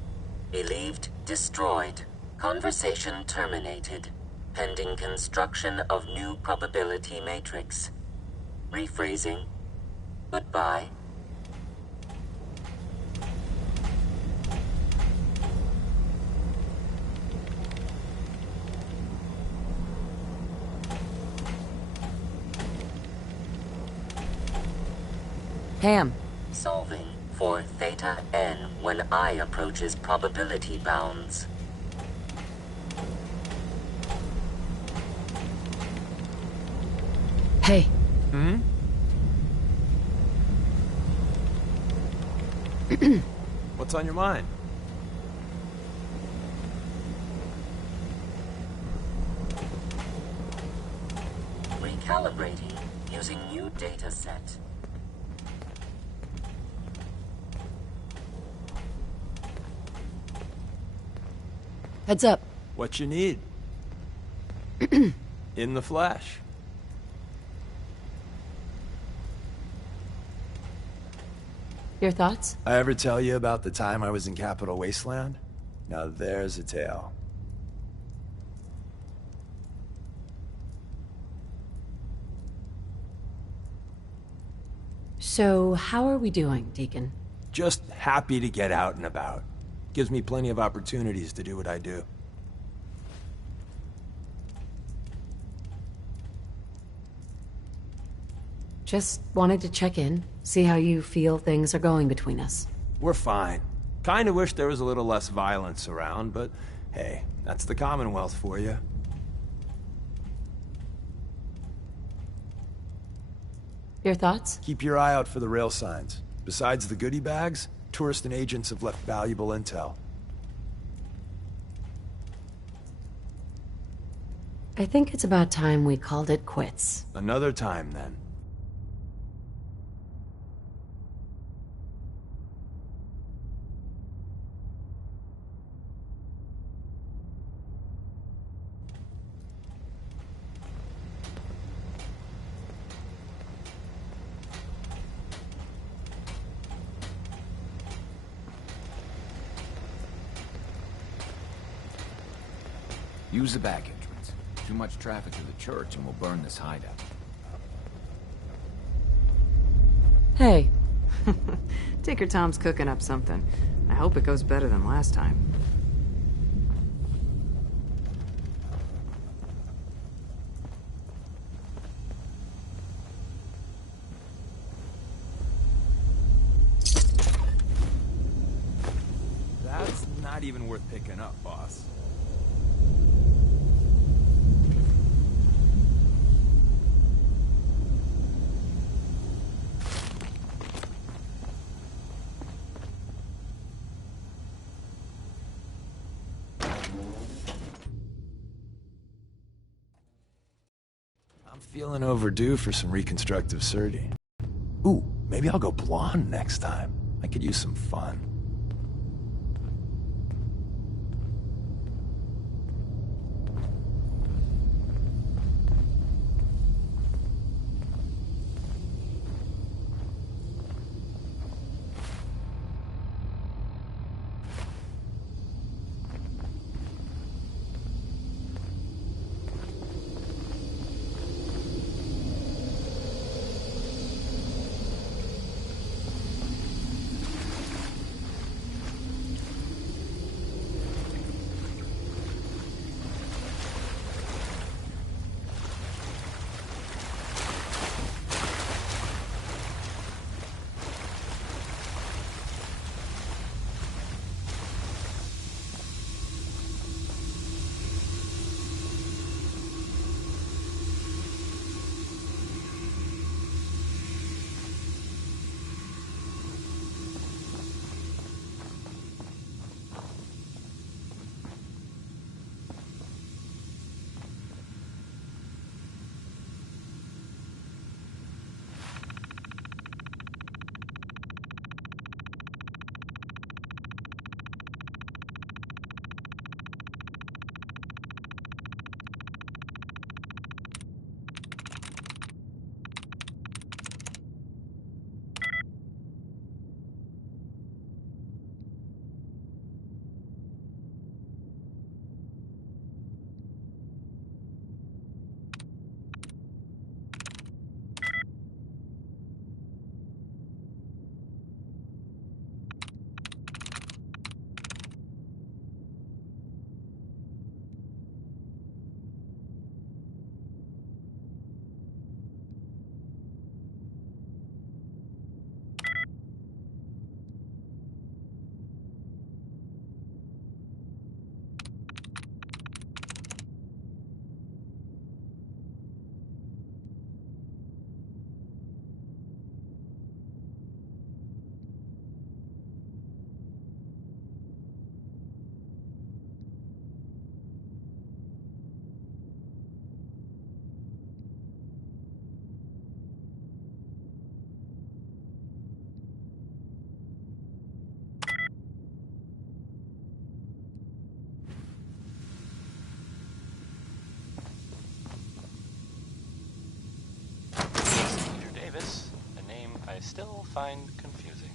Believed destroyed. Conversation terminated. Pending construction of new probability matrix. Rephrasing. Goodbye. Ham. Solving for Theta N when I approaches probability bounds. Hey. What's on your mind? Recalibrating using new data set. Heads up. What you need? In the flesh. Your thoughts? I ever tell you about the time I was in Capital Wasteland? Now there's a tale. So, how are we doing, Deacon? Just happy to get out and about. Gives me plenty of opportunities to do what I do. Just wanted to check in, see how you feel things are going between us. We're fine. Kinda wish there was a little less violence around, but hey, that's the Commonwealth for you. Your thoughts? Keep your eye out for the rail signs. Besides the goodie bags, tourists and agents have left valuable intel. I think it's about time we called it quits. Another time, then. Use the back entrance. Too much traffic to the church and we'll burn this hideout. Hey. Tinker Tom's cooking up something. I hope it goes better than last time. That's not even worth picking up, boss. Feeling overdue for some reconstructive surgery. Ooh, maybe I'll go blonde next time. I could use some fun. I still find confusing.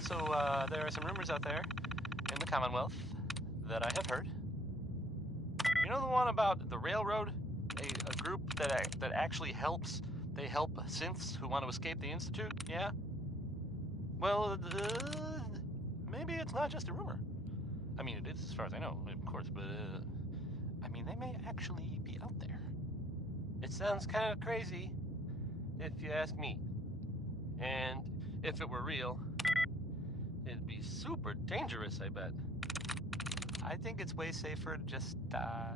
So, there are some rumors out there in the Commonwealth that I have heard. You know the one about the railroad? A group that actually helps. They help synths who want to escape the Institute, yeah? Well, maybe it's not just a rumor. I mean, it is as far as I know, of course, but, I mean, they may actually be out there. It sounds kind of crazy, if you ask me. And if it were real, it'd be super dangerous, I bet. I think it's way safer to just,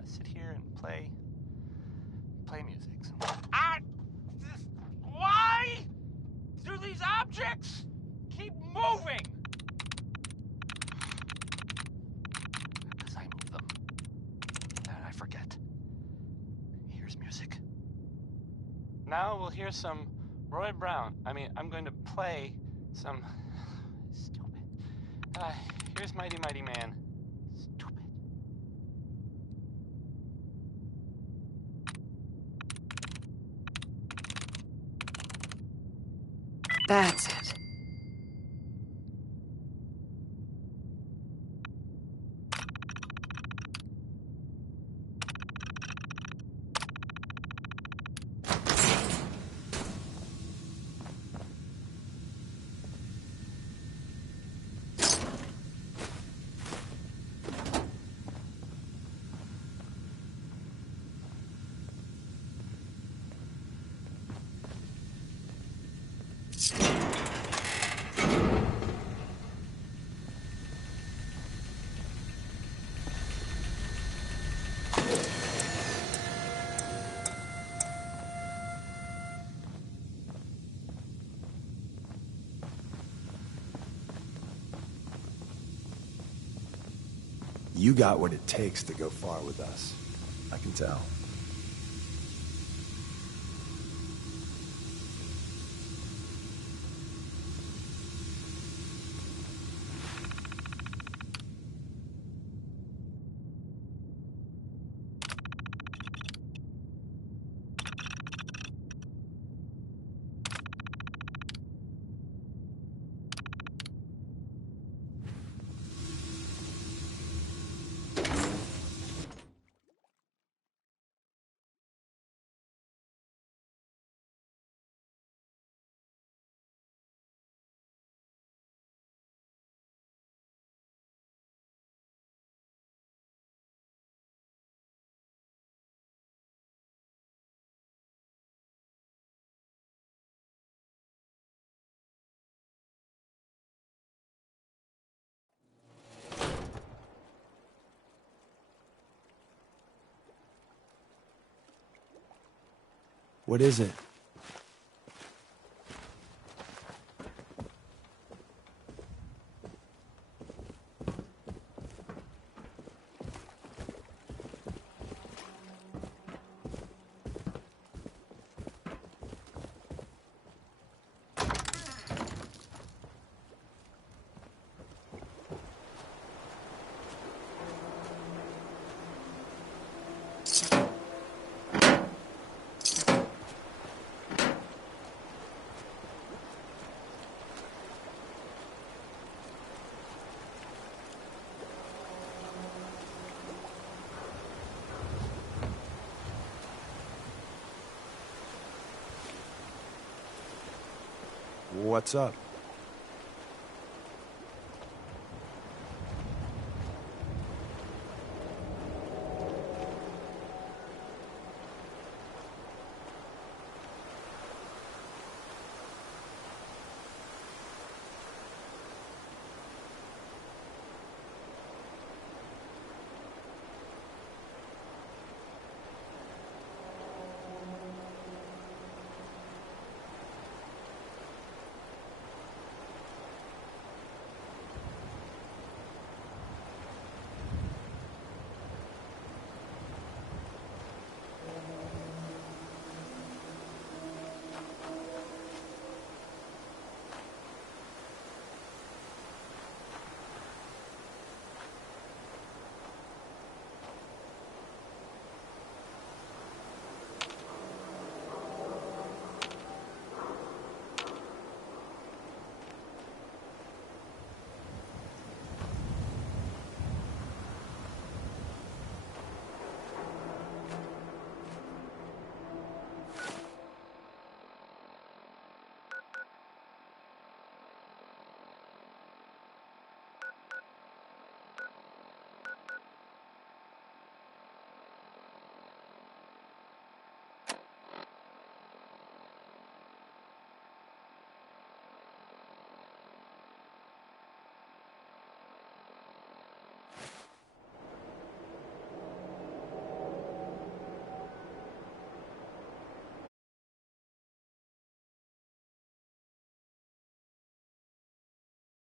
sit here and play music. Why do these objects keep moving? Because I move them. And I forget. Here's music. Now we'll hear some Roy Brown. I'm going to play some... Stupid. Here's Mighty Mighty Man. Stupid. That's it. You got what it takes to go far with us. I can tell. What is it? What's up?